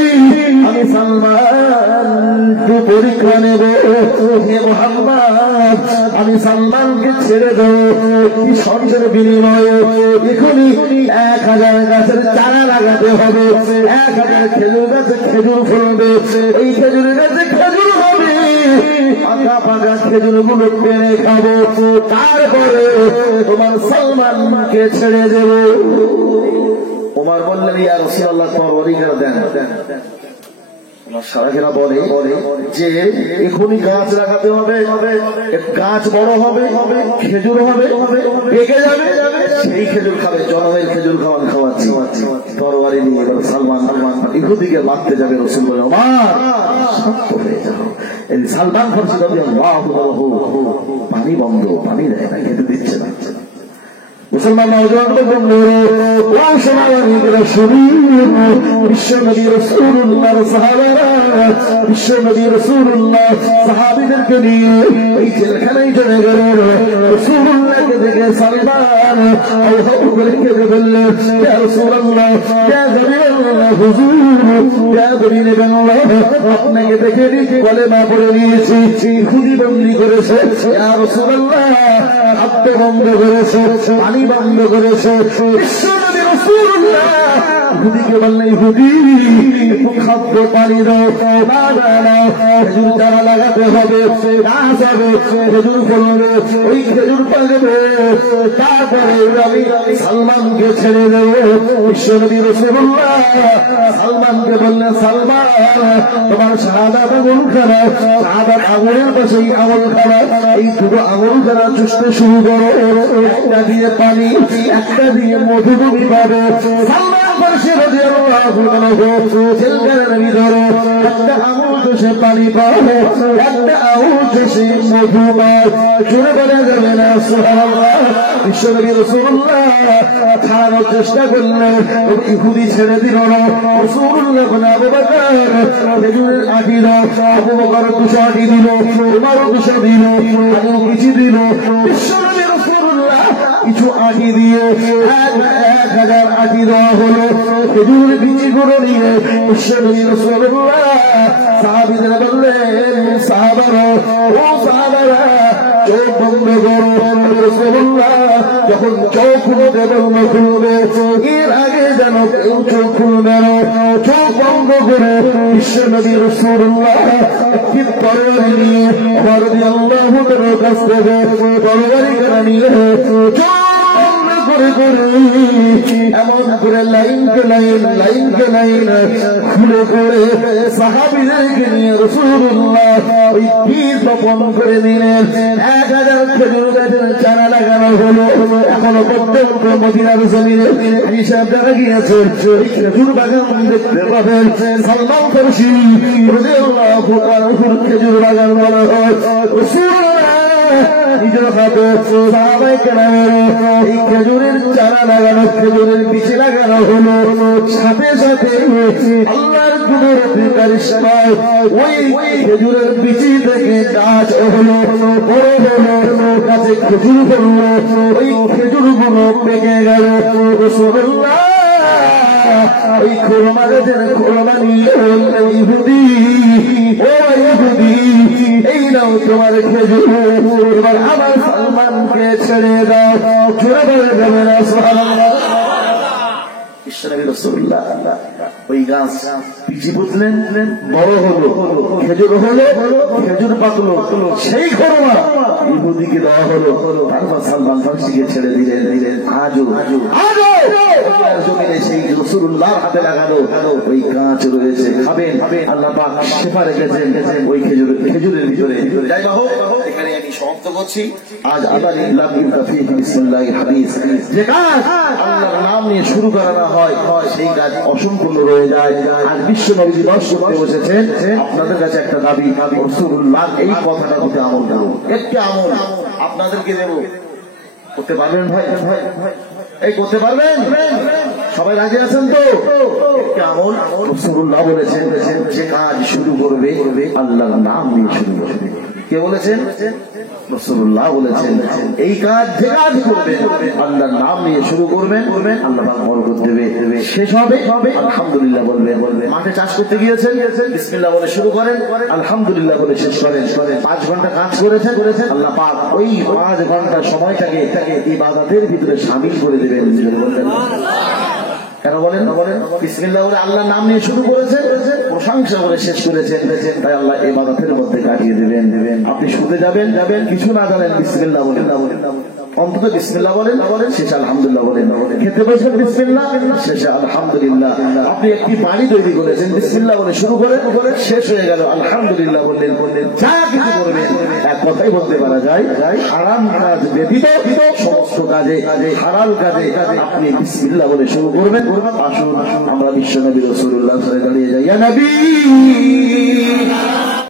আমি সালমান পরীক্ষা নেব। হে মুহাম্মদ, আমি সালমানকে ছেড়ে দেব। কি সঞ্চয়ের বিনিময়ে এখনই 1000 গাছের চারা লাগাতে হবে, 1000 খেজুর গাছে খেজুর ফলবে, এই খেজুরের গাছে খেজুর হবে, পাকা পাকা খেজুর গুলো পেরে খাবো, তারপরে তোমার সালমানকে ছেড়ে দেব। ওমর বললেন, ইয়া রাসূলুল্লাহ, তোমার অধিকার দেন। সারাকেরা বলে যে এখনই গাছ লাগাতে হবে, গাছ বড় হবে, খেজুর হবে, পেকে যাবে, সেই খেজুর খাবে। জনমের খেজুর খাওয়াচ্ছি তরবারি নিয়ে সালমান ইহুদিকে মারতে যাবে। রাসূল বলে, ওমর শান্ত হয়ে যাও। এই সালমান ফারসি রাদিয়াল্লাহু তাআলা পানি বন্ধ, পানি দেয় না, খেতে দিচ্ছে না। মুসলমান নওজওয়ানদের বন্ধু, ও সোনারা শুনি, বিশ্ব নবী রাসূলুল্লাহর সাহাবারা বিশ্ব নবী রাসূলুল্লাহ সাহাবীদেরকে নিয়ে এই জেলখানায় চলে গেলেন। রাসূলুল্লাহকে দেখে সালমান আল্লাহু করে কেঁদে ফেললেন, ইয়া রাসূলুল্লাহ, ইয়া হাবিবাল্লাহ, হুজুর, ইয়া হাবিবাল্লাহ, আপনাকে দেখে কলেমা পড়ে নিয়েছি। ইহুদি বন্দী করেছে, ইয়া রাসূলুল্লাহ, খাদ্য বন্ধ করেছে, পানি বন্ধ করেছে। বিশ্ব নবী রাসূলুল্লাহ ইহুদিকে বললেন, ইহুদি একটু খাদ্য পানি দাও। খেজুর চারা লাগাতে হবে, গাছ হবে, খেজুর ফলবে, ওই খেজুর পাকবে, তারপরে আমি সালমানকে ছেড়ে দেব। বিশ্ব নবী রাসূলুল্লাহ সালমানকে বললেন, সালমান, তোমার শাহাদাত আঙুল খানা, শাহাদাত আঙুলের পাশেই আমল খানা, এই দুটো আঙুল খানা চুষতে শুরু করো। একটা দিয়ে পানি, একটা দিয়ে মধু তুমি পাবে। সালমান ফারসি রাদিয়াল্লাহু তাআলা জেলখানার ভিতরে একটা আঙুল চষে পানি পাবে, একটা আঙুল চষে মধু পাবে। জোরে বলা যাবে না সুবহানাল্লাহ। বিশ্বনবী রাসূলুল্লাহ ছাড়ানোর চেষ্টা করলেন, ইহুদি ছেড়ে দিল না। রাসূলুল্লাহ বলে, আবু বকর খেজুরের আঁটি দাও। আবু বকর 200 আঁটি দিল, উমর 200 দিল, আবু কিছু দিল। বিশ্বনবী রাসূলুল্লাহ কিছু আঁটি দিয়ে 1000 আঁটি দেওয়া হলো। খেজুর বীজগুলো নিয়ে বিশ্বনবী রাসূলুল্লাহ সাহাবীদের বললেন, সাহাবারা, ও সাহাবারা, চোখ বন্ধ করো। রাসূলুল্লাহ যখন চোখ খুলতে বলল খুলবে, এর আগে যেন কেউ চোখ খুলবে না। চোখ বন্ধ করে বিশ্বনবী রাসূলুল্লাহ একটি তরবারি নিয়ে ওমর রাদিয়াল্লাহু তাআলার কাছ থেকে তরবারি কেড়ে নিলেন। এমন করে লাইনকে লাইন খুলে করে সাহাবীদেরকে নিয়ে রাসূলুল্লাহ ওই বীজ বপন করে দিলেন। 1000 খেজুর গাছের চারা লাগানো হলো। এখনো পর্যন্ত মদিনার জমিনে হিসাব যারা গিয়েছেন ওই খেজুর বাগান দেখতে পাবেন। সালমান ফারসি রাদিয়াল্লাহু তাআলা খেজুর বাগান বলা হয়। রাসূলুল্লাহ নিজের হাতে সাহাবায়ে কেরামের এই খেজুরের চারা লাগানো, খেজুরের বীজ লাগানো হলো। সাথে সাথে আল্লাহর কুদরতের কারিশমায় ওই খেজুরের বীজ থেকে গাছ হলো, বড় হলো, গাছে খেজুর হলো। ওই খেজুরগুলো পেকে গেল। রাসূলুল্লাহ ওই খোরমা গাছের খোরমা নিয়ে ইহুদি, ও ইহুদি, এই নাও তোমার খেজুর, এবার আমার সালমানকে ছেড়ে দাও। জোরে বলে দেবে না সুবহানাল্লাহ। বিশ্বনবী রাসূলুল্লাহ ওই গাছ পিছি পুতলেন, বড় হলো, খেজুর হলো, খেজুর পাকলো, সেই খোরমা ইহুদিকে দেওয়া হলো। তারপর সালমান ফার্সিকে ছেড়ে দিলেন। আজও জমিনে সেই রাসূলুল্লাহর হাতে লাগানো ওই গাছ রয়েছে। খাবেন, আল্লাহ পাক শিফা রেখেছেন ওই খেজুরের ভিতরে। যাই হোক, এখানে আমি সমাপ্ত করছি। আজ আদানি লামিন তাফিহ বিসমিল্লাহির হাদিস, যে কাজ আল্লাহর নাম নিয়ে শুরু করা না হয় সেই কাজ অসম্পূর্ণ রয়ে যায়। আর বিশ্ব নবী দিবস করতে বসেছেন, আপনাদের কাছে একটা দাবি, রাসূলুল্লাহ এই কথাটা করতে আমল করুন। একটি আমল আপনাদেরকে দেব, করতে পারবেন ভাই? এই করতে পারবেন? সবাই রাজি আছেন তো? একটি আমল রাসূলুল্লাহ বলেছেন, যে কাজ শুরু করবে আল্লাহর নাম নিয়ে শুরু করবে। কে বলেছেন? রাসূলুল্লাহ বলেছেন, এই কাজ যে কাজ করবেন আল্লাহর নাম নিয়ে শুরু করবেন, আল্লাহ পাক বরকত দেবে। শেষ হবে আলহামদুলিল্লাহ বলবেন। মাঠে চাষ করতে গিয়েছেন, বিসমিল্লাহ বলে শুরু করেন, আলহামদুলিল্লাহ বলে শেষ করেন। 5 ঘন্টা কাজ করেছেন, আল্লাহ পাক ওই 5 ঘন্টা সময়টাকে ইবাদতের ভিতরে শামিল করে দেবেন। বলবেন কেন বলেন? বিসমিল্লাহ বলে আল্লাহর নাম নিয়ে শুরু করেছেন, প্রশংসা করে শেষ করেছেন, তাই আল্লাহ ইবাদতের মধ্যে কাটিয়ে দেবেন। আপনি শুতে যাবেন, কিছু না জানেন, বিসমিল্লাহ বলেন, অন্তত বিসমিল্লাহ বলেন, শেষে আলহামদুলিল্লাহ বলেন। খেতে বসেন, বিসমিল্লাহ, শেষে আলহামদুলিল্লাহ। আপনি একটি বাড়ি তৈরি করেছেন, বিসমিল্লাহ বলে শুরু করে শেষ হয়ে গেল আলহামদুলিল্লাহ বললেন। যা কিছু করবেন এক কথাই বলতে পারা যায়, হারাম কাজ ব্যতীত সমস্ত কাজে, হালাল কাজে আপনি বিসমিল্লাহ বলে শুরু করবেন। আসুন আমরা বিশ্বনবী রাসূলুল্লাহ সাল্লাল্লাহু আলাইহি ওয়াসাল্লাম দাঁড়িয়ে যাই। ইয়া নবী